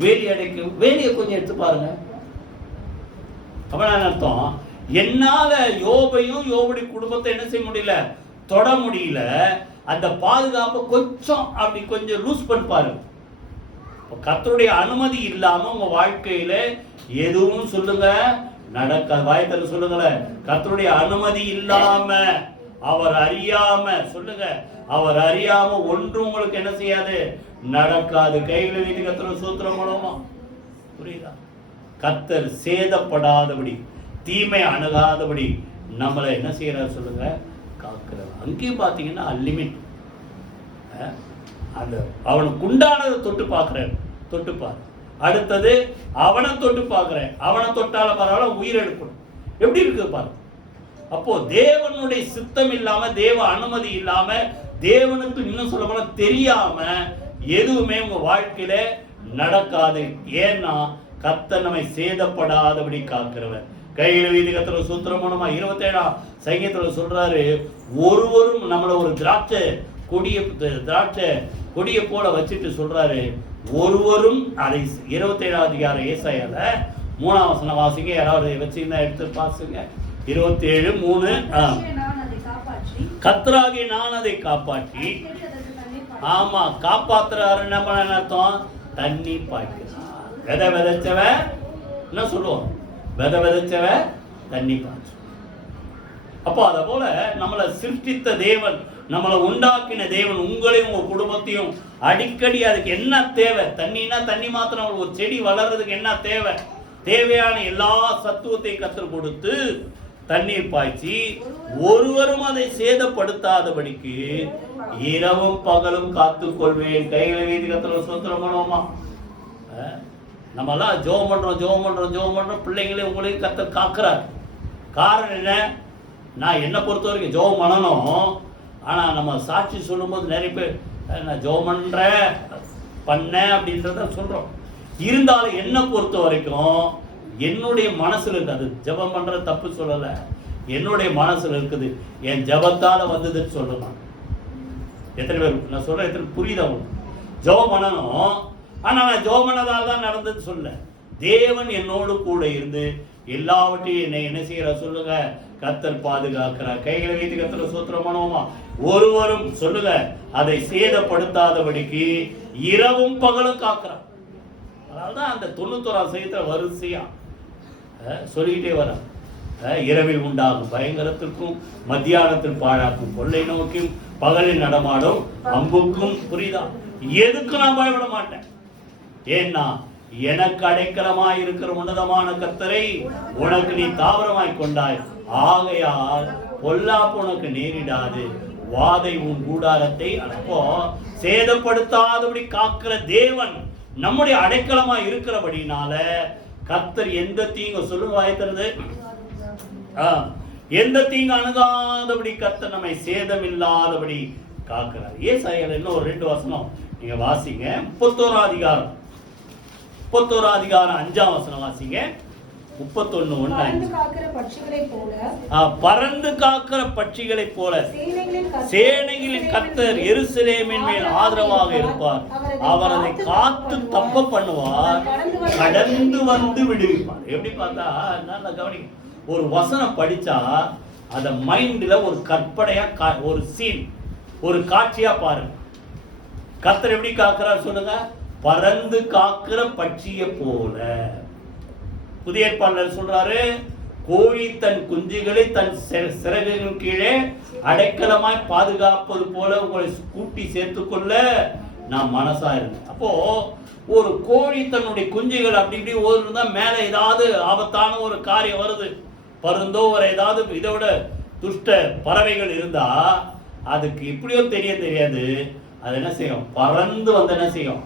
வேலி அடைக்கும். வேலியை கொஞ்சம் எடுத்து பாருங்க. அவன் அர்த்தம், என்னால யோபையும் யோபுடைய குடும்பத்தை என்ன செய்ய முடியல, தொட முடியல. அந்த பாதுகாப்பை கொஞ்சம் அப்படி கொஞ்சம் லூஸ் பண்ணி பாருங்க. கர்த்தருடைய அனுமதி இல்லாம உங்க வாழ்க்கையில எதுவும் சொல்லுங்க நடக்க வாய்த்தல சொல்லுங்களேன். கர்த்தருடைய அனுமதி இல்லாம அவர் அறியாம சொல்லுங்க, அவர் அறியாம ஒன்றும் உங்களுக்கு என்ன செய்யாது, நடக்காது. கையில வீட்டு கர்த்தர் சூத்திரம் மூலமா புரியுதா? கர்த்தர் சேதப்படாதபடி தீமை அணுகாதபடி நம்மளை என்ன செய்யறாரு சொல்லுங்க, காக்கிறார். அங்கேயும் பாத்தீங்கன்னா லிமிட். அந்த அவனுக்கு உண்டானதை தொட்டு பார்க்கிறேன், தொட்டுப்பார். அடுத்தது அவனை தொட்டு பார்க்கிறேன், அவனை தொட்டால பரவாயில்ல உயிர் எடுக்கணும். எப்படி இருக்கு பாரு. அப்போ தேவனுடைய சித்தம் இல்லாம, தேவ அனுமதி இல்லாம, தேவனுக்கு இன்னும் சொல்ல போனா தெரியாம எதுவுமே உங்க வாழ்க்கையில நடக்காது. ஏன்னா கர்த்தர் நம்மை சேதப்படாதபடி காக்கிறவர். கையில வீதி கர்த்தர் சூத்திரம் மூலமா 27ஆம் சங்கீதத்துல சொல்றாரு, ஒருவரும் நம்மள ஒரு திராட்சை கொடிய போல வச்சுட்டு சொல்றாரு, ஒருவரும் அதை 27ஆம் அதிகாரம் ஏசாயால 3ஆம் வசனம் வாசிங்க. யாராவது வச்சிருந்தா எடுத்து பாசுங்க. 27:3. கர்த்தராகிய நான் அதை காப்பாற்றி. ஆமா, காப்பாத்துறாரு. நம்ம அர்த்தம், தண்ணி பாய்க்கிறார். விதை விதைச்சவன் என்ன சொல்லுவோம், விதை விதைச்சவன் தண்ணி பாய்ச்சு. அப்போ அத போல நம்மளை சிருஷ்டித்த தேவன், நம்மளை உண்டாக்கின தேவன் உங்களையும் உங்க குடும்பத்தையும் அடிக்கடி அதுக்கு என்ன தேவை, தண்ணினா தண்ணி மாத்திரம், ஒரு செடி வளர்றதுக்கு என்ன தேவை, தேவையான எல்லா சத்துவத்தை கற்றுக் கொடுத்து தண்ணீர் பாய்ச்சி ஒருவரும் அதை சேதப்படுத்தாதபடிக்கு இரவும் பகலும் காத்துக்கொள்வேன். கைகளை வீதி கத்துல சுத்திரம் பண்ணுவோமா? நம்மெல்லாம் ஜோம் பண்றோம், பிள்ளைங்களே உங்களையும் கத்த காக்குறாரு. காரணம் என்ன? நான் என்னை பொறுத்த வரைக்கும் ஜோம் பண்ணணும். ஆனால் நம்ம சாட்சி சொல்லும்போது நிறைய பேர் நான் ஜோம் பண்ணேன் அப்படின்றத சொல்கிறோம். இருந்தாலும் என்னை பொறுத்த வரைக்கும் என்னுடைய மனசில் இருக்குது. அது ஜபம் பண்ணுற தப்பு சொல்லலை, என்னுடைய மனசில் இருக்குது. என் ஜபத்தால் வந்ததுன்னு சொல்லுவேன். எத்தனை பேர் நான் சொல்கிறேன், எத்தனை புரியுதா? ஜபம் பண்ணணும், ஆனால் நான் ஜபம் பண்ணதால் தான் நடந்ததுன்னு சொல்ல. தேவன் என்னோடு கூட இருந்து எல்லாவற்றையும் என்னை என்ன செய்யற சொல்லுங்க, கர்த்தர் பாதுகாக்கிறார். கைகளை வைத்து கர்த்தர் சூத்திரம் பண்ணுவோமா? ஒருவரும் சொல்லுங்க அதை சேதப்படுத்தாதபடிக்கு இரவும் பகலும் காக்கிறார். அதனால்தான் அந்த 91ஆம் சங்கீதத்துல வரிசையா சொல்லிக்கிட்டே வர, இரவில் உண்டாகும் பயங்கரத்திற்கும் மத்தியானத்தில் பாழாக்கும் கொள்ளை நோக்கியும் பகலில் நடமாடும் அம்புக்கும். புரியுதா? எதுக்கும் நான் பயப்பட மாட்டேன். ஏன்னா எனக்கு அடைக்கலமாய் இருக்கிற உன்னதமான கர்த்தரை உனக்கு நீ தாவரமாய் கொண்டாய், ஆகையால் பொல்லாப்பு உனக்கு நேரிடாது, வாதை உன் கூடாரத்தை அப்போ சேதப்படுத்தாதபடி காக்கிற தேவன் நம்முடைய அடைக்கலமா இருக்கிறபடினால கர்த்தர் எந்த தீங்கு சொல்லுங்க வாய்க்கிறது, எந்த தீங்கு அணுகாதபடி கர்த்தர் நம்மை சேதம் இல்லாதபடி காக்கிறார். ஏசாயால இன்னும் ஒரு 2 வசனம் நீங்க வாசிங்க. 31ஆம் அதிகாரம் 5ஆம் வசனம் வாசிங்க. 31:1. பறந்து காக்கிற பட்சிகளை போல சேனைகளின் கர்த்தர் எருசலேமின் மேல் ஆதரவாக இருப்பார், அவர் அதை காத்து தப்ப பண்ணுவார், கடந்து வந்து விடுவிப்பார். எப்படி பார்த்தா நல்லா கவனிங்க. ஒரு வசனம் படிச்சா அத மைண்ட்ல ஒரு கற்பனையா, ஒரு சீன், ஒரு காட்சியா பாருங்க. கர்த்தர் எப்படி காக்கிறார் சொல்லுங்க, பறந்து காக்கிற பட்சியை போல. புதிய ஏற்பாட்டில் சொல்றாரு, கோழி தன் குஞ்சுகளை தன் சிறகுகளின் கீழே அடைக்கலமாய் பாதுகாப்பது போல உங்களை கூட்டி சேர்த்துக்கொள்ள நான் மனசா இருந்தேன். அப்போ ஒரு கோழி தன்னுடைய குஞ்சுகள் அப்படி இப்படி ஓடுறதா மேல ஏதாவது ஆபத்தான ஒரு காரியம் வருது, பருந்தோ ஒரு ஏதாவது இதோட துஷ்ட பறவைகள் இருந்தா அதுக்கு இப்படியோ தெரியாது, அது என்ன செய்யும், பறந்து வந்து என்ன செய்யும்,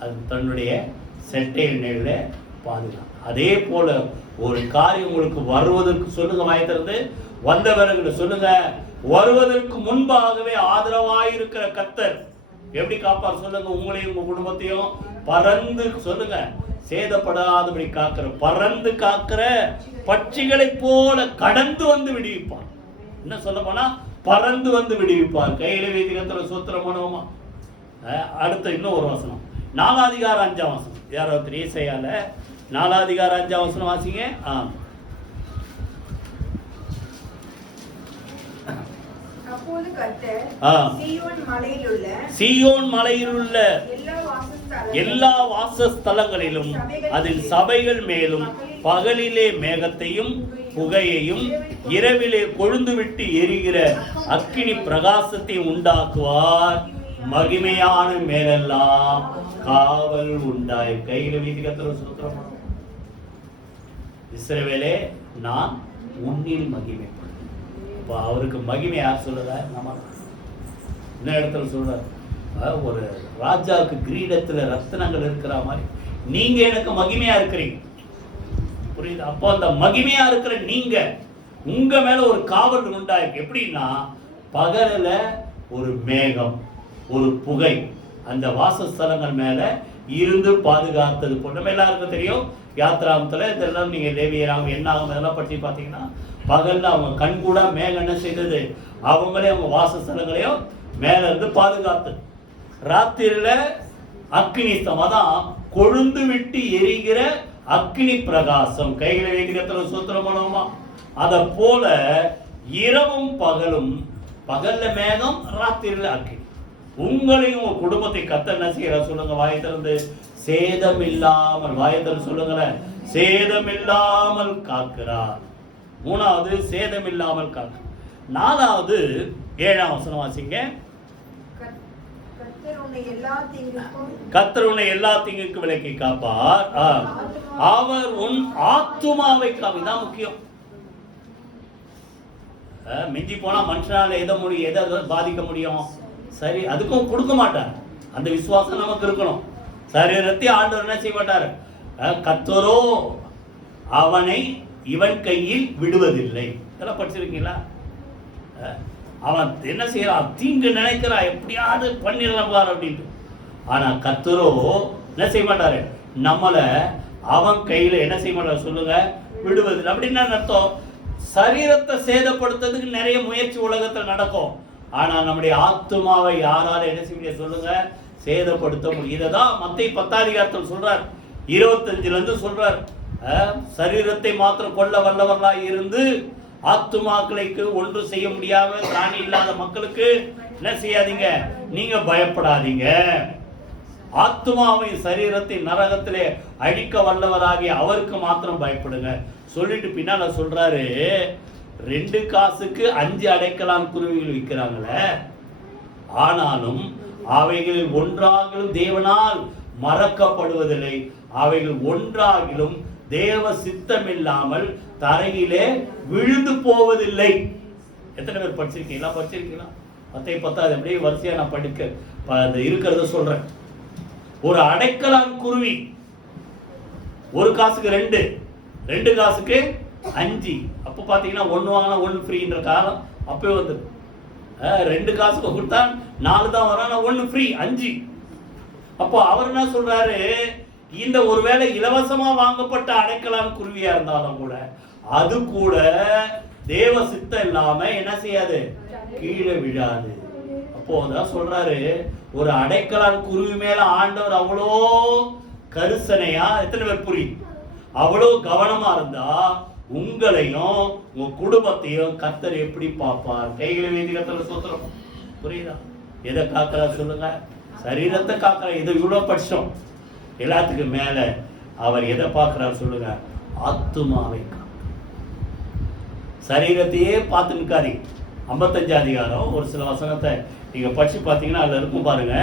அது தன்னுடைய செட்டை எண்ணெயில பாதுகாப்பு. அதே போல ஒரு காரியம் உங்களுக்கு வருவதற்கு சொல்லுங்க, வாய்த்திருந்து வந்தவர்களை சொல்லுங்க, வருவதற்கு முன்பாகவே ஆதரவாயிருக்கிற கர்த்தர் எப்படி காப்பார் சொல்லுங்க. உங்களையும் உங்க குடும்பத்தையும் பறந்து சொல்லுங்க சேதப்படாதபடி காக்கிற, பறந்து காக்கிற பட்சிகளை போல கடந்து வந்து விடுவிப்பார். என்ன சொல்ல போனா பறந்து வந்து விடுவிப்பார். கையில வைத்திருக்கிற சூத்திரம் பண்ணுவோமா? அடுத்த இன்னும் ஒரு வசனம், 4 அதிகாரம் 5 வசனம். யாரோ ஏசாயால 4 அதிகாரம் 5 வசனம் வாசிங்க. அப்போது கர்த்தர் சீயோன் மலையிலுள்ள எல்லா வாசஸ்தலங்களிலும் அதில் சபைகள் மேலும் பகலிலே மேகத்தையும் புகையையும் இரவிலே கொழுந்து விட்டு எரிகிற அக்கினி பிரகாசத்தை உண்டாக்குவார். மகிமையான மேலெல்லாம் காவல் உண்டாய். கையில வீதிகத்துல சூத்திரம், இஸ்ரவேலே நான் உன்னில் மகிமை. இப்போ அவருக்கு மகிமை யார் சொல்லுற? நம்ம என்ன இடத்துல சொல்றாரு? ஒரு ராஜாவுக்கு கிரீடத்துல ரத்தினங்கள் இருக்கிற மாதிரி நீங்க எனக்கு மகிமையா இருக்கிறீங்க. புரியுது? அப்போ அந்த மகிமையா இருக்கிற நீங்க, உங்க மேல ஒரு காவல் உண்டாயிருக்கு. எப்படின்னா பகலில் ஒரு மேகம், ஒரு புகை அந்த வாசஸ்தலங்கள் மேல இருந்து பாதுகாத்தது போல நம்ம எல்லாருக்கும் தெரியும். யாத்ராமத்துல இதெல்லாம் நீங்க லேவியராக என்ன ஆகும் இதெல்லாம் பற்றி பார்த்தீங்கன்னா, பகல்ல அவங்க கண் கூட மேகம் என்ன செய்தது, அவங்களே அவங்க வாசஸ்தலங்களையும் மேல இருந்து பாதுகாத்தது. ராத்திரியில அக்னி சமதான் கொழுந்து விட்டு எரிகிற அக்னி பிரகாசம். கையில வேண்டிய சூத்திரம் பண்ணுவோமா? அத போல இரவும் பகலும், பகல்ல மேகம், ராத்திரியில அக்னி. உங்களையும் உங்க குடும்பத்தை கர்த்தர் என்ன செய்யற சொல்லுங்க, வாயை திறந்து சேதம் இல்லாமல், வாயை திறந்து சொல்லுங்களேன், சேதம் இல்லாமல் காக்கிறார். 3வது சேதம் இல்லாமல் காக்க. 4வது 7ஆம் வசனம் வாசிங்க. கர்த்தர் உன்னை எல்லா தீங்குக்கு விலக்கி காப்பார். அவர் உன் ஆத்துமாவை காப்பி. தான் முக்கியம். மிஞ்சி போனா மனுஷனால எதை பாதிக்க முடியும்? சரி, அதுக்கும் கொடுக்க மாட்டார். அந்த விசுவாசம் நமக்கு இருக்கணும். சரீரத்தை ஆண்டவர் என்ன செய்ய மாட்டார்? கர்த்தரோ அவனை இவன் கையில் விடுவதில்லை. இதெல்லாம் படிச்சிருக்கீங்களா? அவன் என்ன செய்யறான்? தீங்கு நினைக்கிறா, எப்படியாவது பண்ணிடலாம் அப்படின்ட்டு. ஆனா கர்த்தரோ என்ன செய்ய மாட்டாரு? நம்மள அவன் கையில என்ன செய்ய மாட்டாரு சொல்லுங்க, விடுவதில்லை. அப்படின்னா அர்த்தம், சரீரத்தை சேதப்படுத்துறதுக்கு நிறைய முயற்சி உலகத்தில் நடக்கும். ஆனா நம்முடைய ஆத்துமாவை யாரால என்ன செய்ய சொல்லுங்க, சேதப்படுத்த முடியும். இதைதான் மத்தேயு 10ஆம் அதிகாரத்தில் சொல்றார், 25ல இருந்து சொல்றார். சரீரத்தை மாத்திரம் கொள்ள வல்லவர்களாய் இருந்து ஆத்துமாக்களுக்கு ஒன்று செய்ய முடியாம திராணி இல்லாத மக்களுக்கு என்ன செய்யாதீங்க, நீங்க பயப்படாதீங்க. ஆத்துமாவை சரீரத்தை நரகத்திலே அழிக்க வல்லவராகிய அவருக்கு மாத்திரம் பயப்படுங்க சொல்லிட்டு பின்னால சொல்றாரு, 2 காசுக்கு 5 அடைக்கலான் குருவிகள் விற்கிறாங்களே, ஆனாலும் அவைகளில் ஒன்றாகிலும் தேவனால் மறக்கப்படுவதில்லை, அவைகள் ஒன்றாகிலும் தேவ சித்தம் இல்லாமல் தரையிலே விழுந்து போவதில்லை. எத்தனை பேர் படிச்சிருக்கீங்களா? படிச்சிருக்கீங்களா? 10 அப்படியே வரிசையா நான் படிக்க இருக்கிறத சொல்றேன். ஒரு அடைக்கலான் குருவி 1 காசுக்கு 2, 2 காசுக்கு 5. அப்ப பாத்தீங்கன்னா 1 வாங்கினா 1 ஃப்ரீன்ற காலம் அப்பவே வந்து 2 காசுக்கு கொடுத்தா 4 தான் வரும், 1 ஃப்ரீ 5. அப்போ அவர் என்ன சொல்றாரு, இந்த ஒருவேளை இலவசமா வாங்கப்பட்ட அடைக்கலான் குருவியா இருந்தாலும் கூட அது கூட தேவ சித்தம் இல்லாம என்ன செய்யாது, கீழே விழாது. அப்போ அதான் சொல்றாரு, ஒரு அடைக்கலான் குருவி மேல ஆண்டவர் அவ்வளோ கரிசனையா, எத்தனை பேர் புரியும், அவ்வளோ கவனமா இருந்தா உங்களையும் உங்க குடும்பத்தையும் கர்த்தர் எப்படி பார்ப்பார்? கைகளை வேண்டி கர்த்தர் சூத்திரம். புரியுதா? எதை காக்கிறா சொல்லுங்க, சரீரத்தை காக்கிற. இதை இவ்வளவு பட்சம் எல்லாத்துக்கும் மேல அவர் எதை பார்க்கிறார் சொல்லுங்க, ஆத்துமாவை. சரீரத்தையே பார்த்து நிற்காதீங்க. 55ஆம் அதிகாரம் ஒரு சில வசனத்தை நீங்க படிச்சு பார்த்தீங்கன்னா அதுல இருக்கும் பாருங்க,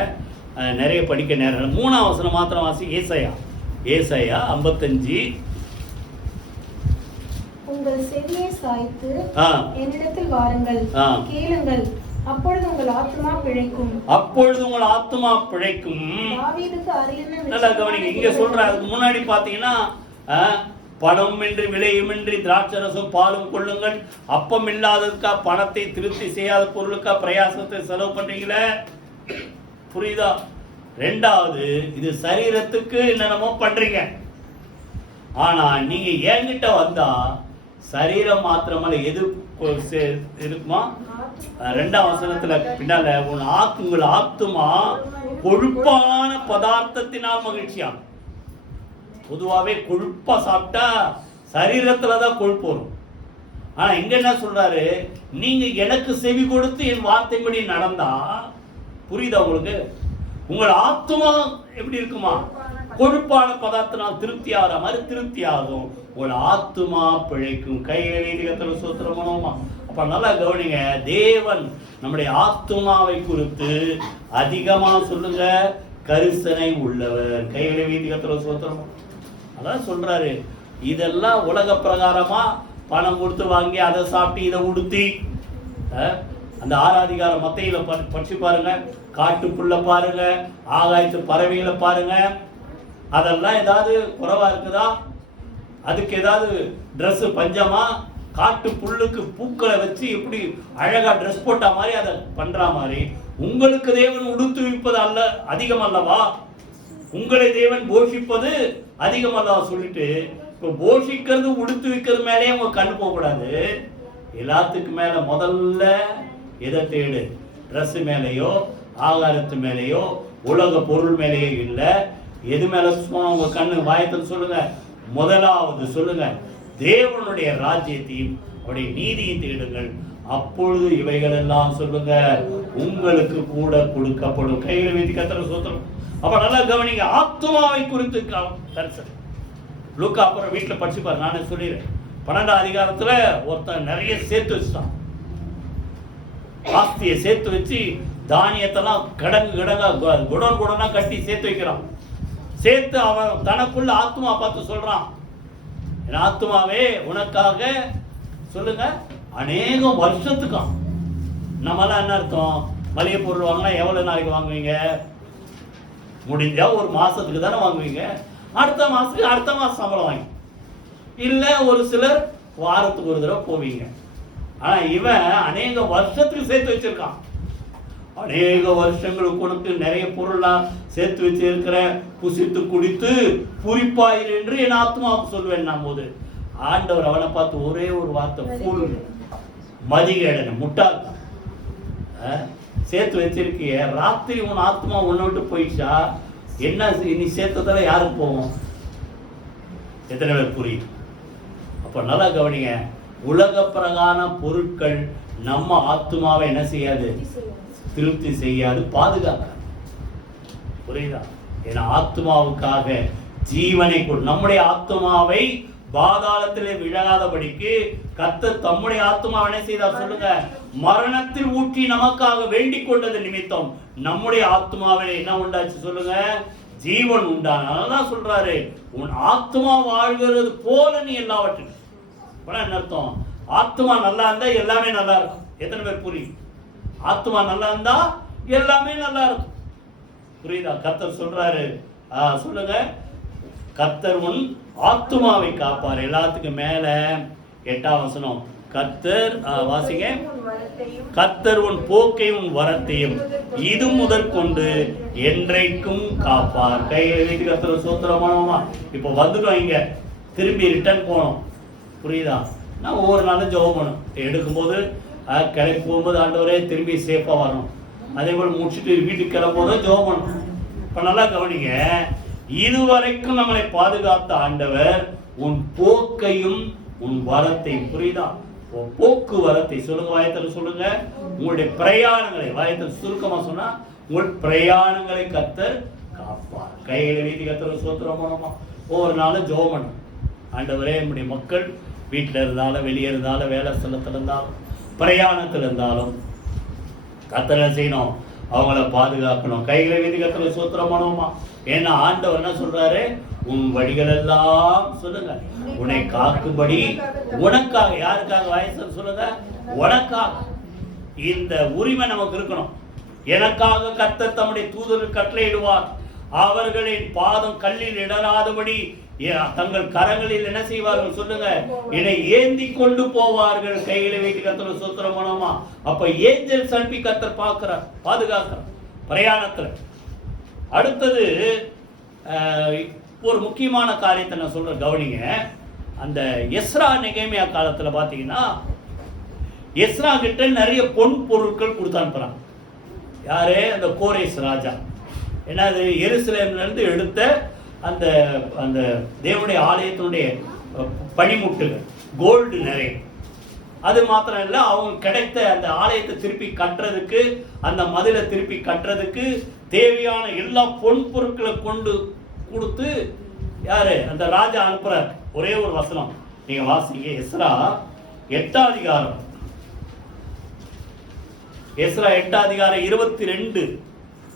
நிறைய படிக்க நேரம். 3ஆம் வசனம் மாத்திரம் வாசி. ஏசாயா 55. உங்கள் செவியை சாய்த்து என்னிடத்தில் வாருங்கள், கேளுங்கள், அப்பொழுது உங்கள் ஆத்துமா பிழைக்கும். அப்பொழுது உங்கள் ஆத்துமா பிழைக்கும். தாவீதுக்கு அரியணை நல்லா கவனிங்க. இங்க சொல்ற அதுக்கு முன்னாடி பாத்தீங்கன்னா பணமின்றி விலையுமின்றி திராட்சரசம் பாலும் கொள்ளுங்கள். அப்பம் இல்லாததுக்கா பணத்தை திருப்தி செய்யாத பொருளுக்கா பிரயாசத்தை செலவு பண்றீங்களே, புரியுதா? ரெண்டாவது, இது சரீரத்துக்கு என்னென்னமோ பண்றீங்க. ஆனா நீங்க என்கிட்ட வந்தா சரீரம் மாத்திரமல்ல எது இருக்குமா? ரெண்டாம் வசனத்துல பின்னால உங்கள் ஆத்துமா கொழுப்பான பதார்த்தத்தினால் மகிழ்ச்சியா. பொதுவாவே கொழுப்பா சாப்பிட்டா சரீரத்துலதான் கொழுப்பு வரும். ஆனா இங்க என்ன சொல்றாரு, நீங்க எனக்கு செவி கொடுத்து என் வார்த்தைப்படி நடந்தா, புரியுதா உங்களுக்கு? உங்கள் ஆத்துமா எப்படி இருக்குமா? கொழுப்பான பதார்த்தம் திருப்தி ஆகிற மாதிரி திருப்தி ஆகும். உங்கள் ஆத்துமா பிழைக்கும். கையில சூத்திரமா. அப்ப நல்லா கவனிங்க. தேவன் நம்முடைய ஆத்துமாவை குறித்து அதிகமா சொல்லுங்க கரிசனை உள்ளவர். கையில வீதிகத்துல சூத்திரமா அதான் சொல்றாரு. இதெல்லாம் உலக பிரகாரமா பணம் கொடுத்து வாங்கி அதை சாப்பிட்டு இதை உடுத்தி அந்த 6ஆம் அதிகாரம் மத்தையில படிச்சு பாருங்க. காட்டுப்புள்ள பாருங்க, ஆகாயத்து பறவைகளை பாருங்க. அதெல்லாம் ஏதாவது குறைவா இருக்குதா? அதுக்கு ஏதாவது ட்ரெஸ் பஞ்சமா? காட்டு புல்லுக்கு பூக்களை வச்சு எப்படி அழகா ட்ரெஸ் போட்ட மாதிரி அதை பண்ற மாதிரி உங்களுக்கு தேவன் உடுத்துவிப்பது அல்ல அதிகம் அல்லவா? உங்களை தேவன் போஷிப்பது அதிகம் அல்லவா? சொல்லிட்டு இப்ப போஷிக்கிறது உடுத்து வைக்கிறது மேலேயே உங்க கண்ணு போக கூடாது. எல்லாத்துக்கு மேல முதல்ல எதை தேடு? ட்ரெஸ் மேலேயோ ஆகாரத்து மேலேயோ உலக பொருள் மேலேயோ இல்ல. எது மேல உங்க கண்ணு? வாயத்தில் சொல்லுங்க. முதலாவது சொல்லுங்க, தேவனுடைய ராஜ்யத்தையும் அவருடைய நீதியை தேடுங்கள், அப்பொழுது இவைகள் எல்லாம் சொல்லுங்க உங்களுக்கு கூட கொடுக்கப்படும். கையில வீதி கத்திர சோத்திரம். அப்ப நல்லா கவனிங்க. ஆத்துமாவை குறித்து கரிசனை. லூக்கா அப்புறம் வீட்டுல படிச்சு பாரு, நானே சொல்லிடுறேன். 12ஆம் அதிகாரத்துல ஒருத்தன் நிறைய சேர்த்து வச்சுட்டான். ஆஸ்தியை சேர்த்து வச்சு தானியத்தெல்லாம் கிடங்கா குடனா கட்டி சேர்த்து வைக்கிறான். சேர்த்து அவன் தனக்குள்ள ஆத்மா பார்த்து சொல்றான், என் ஆத்மாவே உனக்காக சொல்லுங்க அநேக வருஷத்துக்காம். நம்மளாம் என்ன அர்த்தம்? மளிகை பொருள் வாங்கினா எவ்வளவு நாளைக்கு வாங்குவீங்க? முடிஞ்சா ஒரு மாசத்துக்கு தானே வாங்குவீங்க. அடுத்த மாசம் சம்பளம் வாங்கி இல்ல, ஒரு சிலர் வாரத்துக்கு ஒரு தடவை போவீங்க. ஆனா இவன் அநேக வருஷத்துக்கு சேர்த்து வச்சிருக்கான். அநேக வருஷங்களுக்கு உனக்கு நிறைய பொருளா சேர்த்து வச்சிருக்கிற, புசித்து குடித்து குறிப்பாயிரு என்று என் ஆத்மாவுக்கு சொல்வேன். நான் போது ஆண்டவர் அவனை பார்த்து ஒரே ஒரு வார்த்தை, ஃபூல், மதிகேடன், முட்டாள், சேர்த்து வச்சிருக்கிய, ராத்திரி உன் ஆத்மா உன்னை விட்டு போயிடுச்சா என்ன நீ சேர்த்ததால யாருக்கு போவோம்? எத்தனை பேர் புரியுது? அப்ப நல்லா கவனிங்க. உலக பிரகான பொருட்கள் நம்ம ஆத்மாவை என்ன செய்யாது? திருப்தி செய்யாது, பாதுகாக்க. புரியுதா? ஏன்னா ஆத்மாவுக்காக ஜீவனை கொடு. நம்முடைய ஆத்மாவை பாதாளத்திலே விழாதபடிக்கு கர்த்தர் தம்முடைய ஆத்மாவை என்ன செய்தார் சொல்லுங்க? மரணத்தில் ஊற்றி நமக்காக வேண்டிக் கொண்டது நிமித்தம் நம்முடைய ஆத்மாவை என்ன உண்டாச்சு சொல்லுங்க? ஜீவன் உண்டான. அதனாலதான் சொல்றாரு, உன் ஆத்மா வாழ்கிறது போல நீ எல்லாவற்றையும். என்ன அர்த்தம்? ஆத்மா நல்லா இருந்தா எல்லாமே நல்லா இருக்கும். எத்தனை பேர் புரியும்? ஆத்மா நல்லா இருந்தா எல்லாமே நல்லா இருக்கும். புரியுதா? கர்த்தர் சொல்றாரு, சொல்லுங்க, கர்த்தர் உன் ஆத்துமாவை காப்பார். எல்லாத்துக்கும் மேல 8ஆம் வசனம், கர்த்தர் வாசிங்க, கர்த்தர் உன் போக்கையும் உன் வரத்தையும் இது முதற்கொண்டு என்றைக்கும் காப்பார். கையை வைத்து கர்த்தர் சோத்திரமானோமா. இப்ப வந்துட்டோம், இங்க திரும்பி ரிட்டர்ன் போனோம். புரியுதா? நான் ஒவ்வொரு நாளும் ஜெபம் பண்ணணும். எடுக்கும்போது கிளம்பி போகும்போது ஆண்டவரே திரும்பி சேஃபா வரணும். அதே போல முடிச்சுட்டு வீட்டுக்கு கிளம்பும்போது ஜெபம் பண்ணணும். இப்ப நல்லா கவனிங்க. இதுவரைக்கும் நம்மளை பாதுகாத்த ஆண்டவர் உன் போக்கையும் உன் வரத்தை, புரியுதா? போக்குவரத்தை சொல்லுங்க, வாயத்தில் சொல்லுங்க. உங்களுடைய பிரயாணங்களை, வாயத்தில் சுருக்கமா சொன்னா, உங்கள் பிரயாணங்களை கர்த்தர் காப்பார். கையில வீதி கர்த்தர் சோத்திரம் பண்ணணுமா. ஒவ்வொரு நாளும் ஜெபம் பண்ணணும். ஆண்டவரே, நம்முடைய மக்கள் வீட்டில் இருந்தாலும் வெளியே இருந்தாலும் வேலை ஸ்தலத்தில் இருந்தாலும் பிரயாணத்தில் இருந்தாலும் கர்த்தரை செய்யணும், அவங்கள பாதுகாக்கணும். கைகளை வீதி கர்த்தரை சோத்திரம் பண்ணுவோமா. ஏன்னா ஆண்டவர் என்ன சொல்றாரு? உன் வழிகள் எல்லாம் சொல்லுங்க உன்னை காக்கும்படி உனக்காக. யாருக்காக? வயசு சொல்லுங்க, உனக்காக. இந்த உரிமை நமக்கு இருக்கணும். எனக்காக கர்த்தர் தம்முடைய தூதர்கள் கட்டளையிடுவார், அவர்களின் பாதம் கல்லில் இடராதபடி தங்கள் கரங்களில் என்ன செய்வார்கள் சொல்லுங்க, என்னை ஏந்தி கொண்டு போவார்கள், கையில வைத்து கர்த்தர் ஸ்தோத்திரம் பண்ணுமா. அப்ப ஏஞ்சல் அனுப்பி கர்த்தர் பார்க்கிறார், பாதுகாக்கிறார் பிரயாணத்துல. அடுத்தது ஒரு முக்கியமான காரியத்தை நான் சொல்றேன், கவனிங்க. அந்த எஸ்ரா நெகேமியா காலத்துல பாத்தீங்கன்னா எஸ்ரா கிட்ட நிறைய பொன் பொருட்கள் கொடுத்து அனுப்புறாங்க. யாரு? அந்த கோரேஸ் ராஜா. என்னது? எருசலேம்ல இருந்து எடுத்த அந்த அந்த தேவனுடைய ஆலயத்தினுடைய பனிமுட்டுகள், கோல்டு நிறைய. அது மாத்திரம் இல்லை, அவங்க கிடைத்த அந்த ஆலயத்தை திருப்பி கட்டுறதுக்கு, அந்த மதிலை திருப்பி கட்டுறதுக்கு தேவையான எல்லா பொன் பொருட்களை கொண்டு கொடுத்து யாரு? அந்த ராஜா அனுப்புறார். ஒரே ஒரு வசனம் நீங்க வாசிங்க, எஸ்ரா 8ஆம் அதிகாரம், எஸ்ரா 8ஆம் அதிகாரம் 22.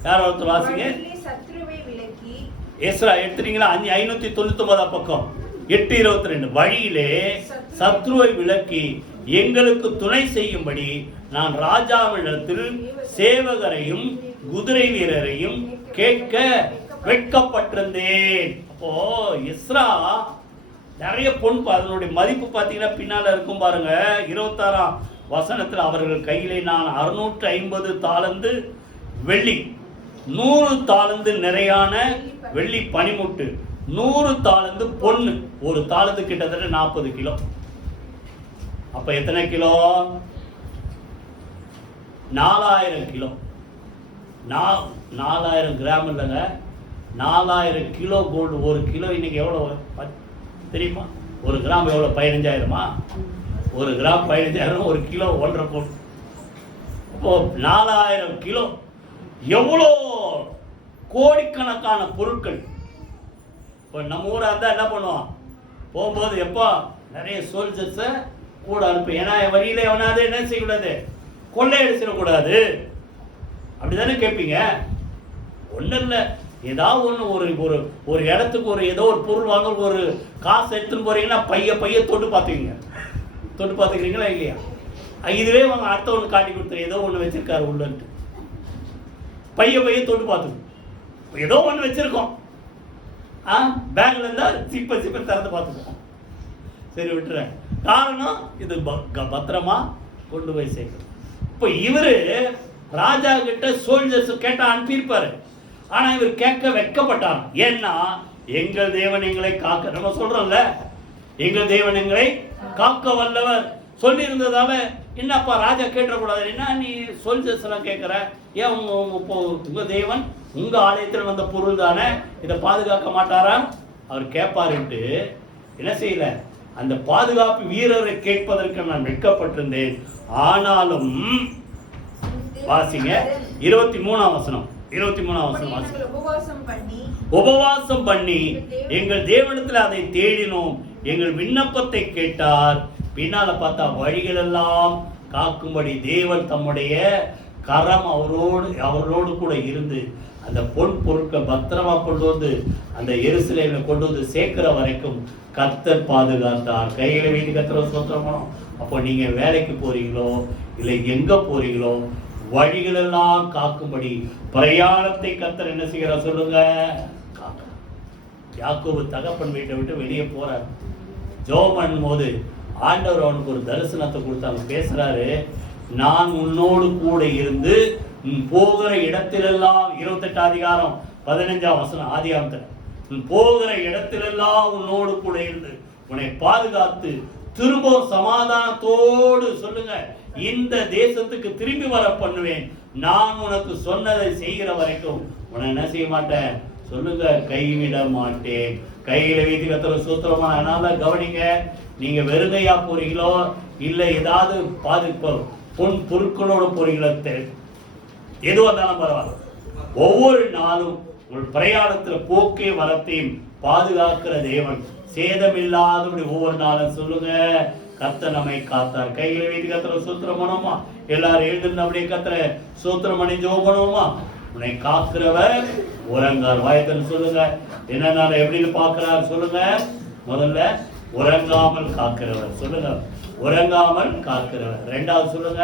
யார் ஒருத்தர் வாசிங்க. எஸ்ரா எடுத்துறீங்களா? 599 பக்கம் 8:22. வழியிலே சத்ருவை விலக்கி எங்களுக்கு துணை செய்யும்படி நான் ராஜாவிடத்தில் சேவகரையும் குதிரை வீரரையும் கேட்க வெட்கப்பட்டிருந்தேன். அப்போ எஸ்ரா நிறைய பொன், அதனுடைய மதிப்பு பார்த்தீங்கன்னா பின்னால இருக்கும் பாருங்க. 26ஆம் வசனத்தில் அவர்கள் கையிலே நான் 650 தாலந்து வெள்ளி, 100 தாலந்து நிறையான வெள்ளி பனிமுட்டு, 100 தாலந்து பொண்ணு, ஒரு தாலந்து கிட்டத்தட்ட 40 கிலோ. அப்ப எத்தனை கிலோ? 4000 கிலோ. 4000 கிராம் இல்லைங்க, 4000 கிலோ கோல்டு. ஒரு கிலோ இன்னைக்கு எவ்வளவு தெரியுமா? ஒரு கிராம் எவ்வளவு? 15,000மா? ஒரு கிராம் 15,000, ஒரு கிலோ 1.5 கோடி. அப்போ 4000 கிலோ, எவ்வளோ கோடிக்கணக்கான பொருட்கள். இப்போ நம்ம ஊரா இருந்தா என்ன பண்ணுவோம்? போகும்போது எப்போ நிறைய சோல்ஜர்ஸை கூட அனுப்பு. ஏன்னா வழியில எவனாவது என்ன செய்யக்கூடாது, கொள்ளையடிச்சிடக்கூடாது, அப்படிதானே கேட்பீங்க. ஒன்றும் இல்லை, ஏதாவது ஒன்று ஒரு ஒரு இடத்துக்கு ஒரு ஏதோ ஒரு பொருள் வாங்க ஒரு காசு எடுத்துன்னு போறீங்கன்னா பைய தொட்டு பார்த்துக்கீங்க. தொட்டு பார்த்துக்கிறீங்களா இல்லையா? இதுவே அவங்க அடுத்த ஒன்று காட்டி கொடுத்து ஏதோ ஒன்று வச்சிருக்காரு உள்ளன்ட்டு பைய தொட்டு பார்த்துக்கணும். ஏதோ ஒன்று வச்சிருக்கோம், பேங்க்ல இருந்தா சிப்ப திறந்து பார்த்துக்கோம். சரி விட்டுறேன், காரணம் இது பத்திரமா கொண்டு போய் சேர்க்கணும். இப்போ இவரு ராஜா கிட்ட சோல்ஜர்ஸ் கேட்டா அனுப்பியிருப்பாரு, ஆனா இவர் கேட்க வெட்கப்பட்டார். ஏன்னா எங்கள் தேவன் எங்களை காக்க, நம்ம சொல்றோம்ல, எங்கள் தேவன் எங்களை காக்க வல்லவர் சொல்லி இருந்ததால என்னப்பா ராஜா கேட்டக்கூடாது, என்ன நீ சோல்ஜர்ஸ் எல்லாம் கேட்கிற, ஏன் உங்க தேவன் உங்க ஆலயத்தில் வந்த பொருள் தானே, இதை பாதுகாக்க மாட்டாரா? அவர் கேட்பாருன்ட்டு என்ன செய்யல, அந்த பாதுகாப்பு வீரரை கேட்பதற்கு நான் வெட்கப்பட்டிருந்தேன். ஆனாலும் வாசிங்க 23ஆம் வசனம், 23ஆம் வசனம் வாசிங்க. உபவாசம் பண்ணி எங்கள் தேவனிடத்தில் அதை தேடினோம், எங்கள் விண்ணப்பத்தை கேட்டார். பின்னால பார்த்தா வழிகள் எல்லாம் காக்கும்படி தேவன் தம்முடைய கரம் அவரோடு கூட இருந்து அந்த பொன் பொருட்கள் பத்திரமா கொண்டு வந்து அந்த எருசலேம்ல கொண்டு வந்து சேர்க்கிற வரைக்கும் கர்த்தர் பாதுகாத்தார். கையில வீட்டு கர்த்தர் சொந்தமானோம். அப்போ நீங்க வேலைக்கு போறீங்களோ இல்லை எங்க போறீங்களோ வழிகள் எல்லாம் காக்கும்படி பிரயாணத்தை கர்த்தர் என்ன செய்கிறார் சொல்லுங்க, யாக்கோபு தகப்பன் வீட்டை விட்டு வெளியே போறார். ஜெபம் பண்ணும் போது ஆண்டவர் அவனுக்கு ஒரு தரிசனத்தை கொடுத்தாங்க. பேசுறாரு, நான் உன்னோடு கூட இருந்து போகிற இடத்திலெல்லாம், 28ஆம் அதிகாரம் 15ஆம் வசனம் ஆதியாகமத்துல, போகிற இடத்திலெல்லாம் உன்னோடு கூட இருந்து உன்னை பாதுகாத்து திரும்ப சமாதானத்தோடு சொல்லுங்க இந்த தேசத்துக்கு திரும்பி வர பண்ணுவேன். நான் உனக்கு சொன்னதை செய்கிற வரைக்கும் உன்னை என்ன செய்ய மாட்டேன் சொல்லுங்க, கைவிட மாட்டேன். கையில வீட்டு கத்துற சூத்திரமா. அதனால கவனிங்க, நீங்க வெறுங்கையா போறீங்களோ இல்ல ஏதாவது பாதிப்பு பொன் பொருட்களோட போறீங்களோ, எதுவாக இருந்தாலும் பரவாயில்ல, ஒவ்வொரு நாளும் உங்கள் பிரயாணத்துல போக்கே வரத்தையும் பாதுகாக்கிற தேவன் சேதமில்லாதபடி ஒவ்வொரு நாளும் சொல்லுங்க கர்த்தர் நம்மை காத்தார். கையில வீட்டு கத்துற சூத்திரம் பண்ணுவோமா? எல்லாரும் எழுந்திருந்த அப்படியே கத்துற சூத்திரம் பண்ணி ஜெபம் பண்ணுவோமா? உன்னை காக்கிறவர் உறங்கார். வாயத்தில் சொல்லுங்க, என்ன எப்படின்னு பாக்குறாரு சொல்லுங்க. முதல்ல உறங்காமல் காக்கிறவர். சொல்லுங்க, உறங்காமல் காக்கிறவர். ரெண்டாவது சொல்லுங்க,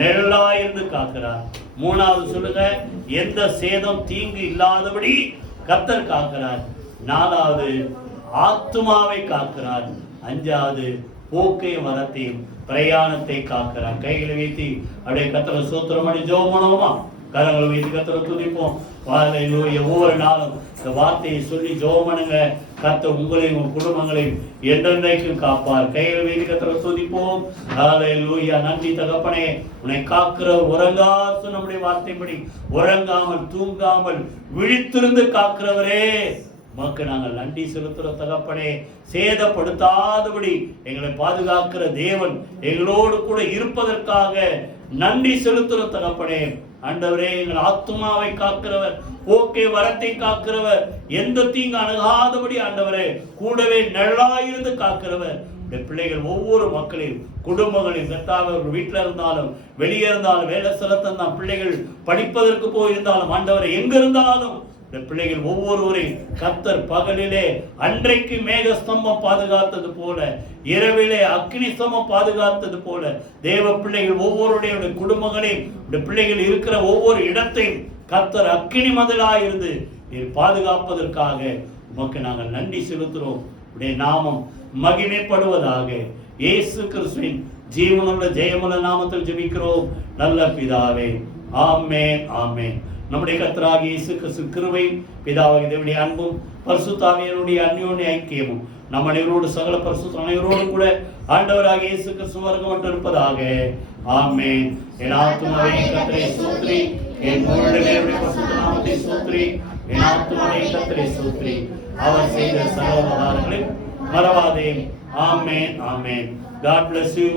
நிழலாயிருந்து காக்கிறார். மூணாவது சொல்லுங்க, எந்த சேதம் தீங்கு இல்லாதபடி கர்த்தர் காக்கிறார். நாலாவது ஆத்துமாவை காக்கிறார். அஞ்சாவது போக்கை வரத்தையும் பிரயாணத்தை காக்கிறார். கைகளை வைத்து அப்படியே கர்த்தரை ஸ்தோத்திரம் பண்ணி ஜெபம் பண்ணுவோமா? கரங்களை வைத்து கர்த்தரை துதிப்போம். ஒவ்வொரு நாளும் இந்த வார்த்தையை சொல்லி ஜெபம் பண்ணுங்க. கர்த்தர் உங்களையும் உங்கள் குடும்பங்களையும் என்றென்றைக்கும் காப்பார். கைகளை வைத்து கர்த்தரை துதிப்போம். ஹல்லேலூயா. நன்றி தகப்பனே, உன்னை காக்கிற உறங்காசு நம்முடைய வார்த்தைப்படி உறங்காமல் தூங்காமல் விழித்திருந்து காக்கிறவரே, உமக்கு நாங்கள் நன்றி செலுத்துற தகப்பனே. சேதப்படுத்தாதபடி எங்களை பாதுகாக்கிற தேவன் எங்களோடு கூட இருப்பதற்காக நன்றி செலுத்துற தகப்பனே. ஆண்டவரே, எங்கள் ஆத்துமாவை காக்கிறவர், போக்கை வரத்தை காக்கிறவர், எந்த தீங்கு அணுகாதபடி ஆண்டவரே கூடவே நிழலாயிருந்து காக்கிறவர். பிள்ளைகள் ஒவ்வொரு மக்களையும் குடும்பங்களையும் கர்த்தாவே, வீட்டில் இருந்தாலும் வெளியே இருந்தாலும் வேலை ஸ்தலத்தான் பிள்ளைகள் படிப்பதற்கு போயிருந்தாலும் ஆண்டவரை எங்க இருந்தாலும் பிள்ளைகள் ஒவ்வொருவரையும் கர்த்தர் பகலிலே அன்றைக்கு மேக ஸ்தம்பம் பாதுகாத்தது போல, இரவிலே அக்னி ஸ்தம்பம் பாதுகாத்தது போல தேவ பிள்ளைகள் ஒவ்வொருடைய குடும்பங்களையும் பிள்ளைகள் இருக்கிற ஒவ்வொரு இடத்தையும் கர்த்தர் அக்னி மதிலாயிருந்து நீர் பாதுகாப்பதற்காக உமக்கு நாங்கள் நன்றி செலுத்துகிறோம். உடைய நாமம் மகிமைப்படுவதாக. இயேசு கிறிஸ்துவின் ஜீவனுள்ள ஜெயமுள்ள நாமத்தில் ஜெபிக்கிறோம் நல்ல பிதாவே. ஆமென், ஆமென். நம்முடைய கர்த்தராகிய இயேசு கிறிஸ்து கிருபை, பிதாவாகிய தேவனுடைய அன்பும் பரிசுத்த ஆவியானவருடைய அந்யோன்ய ஐக்கியமும் நம் அனைவரோடு சகல பரிசுத்த அனைவரோடு கூட ஆண்டவராகிய இயேசு கிறிஸ்து வருகை இருப்பதாக. ஆமென். என் ஆத்துமாவே கர்த்தரை ஸ்தோத்திரி, என் முழுவதுமே பரிசுத்த நாமத்தை ஸ்தோத்திரி. என் ஆத்துமாவே கர்த்தரை ஸ்தோத்திரி, அவர் செய்த சகல உபகாரங்களை மறவாதே. ஆமென், ஆமென். God bless you.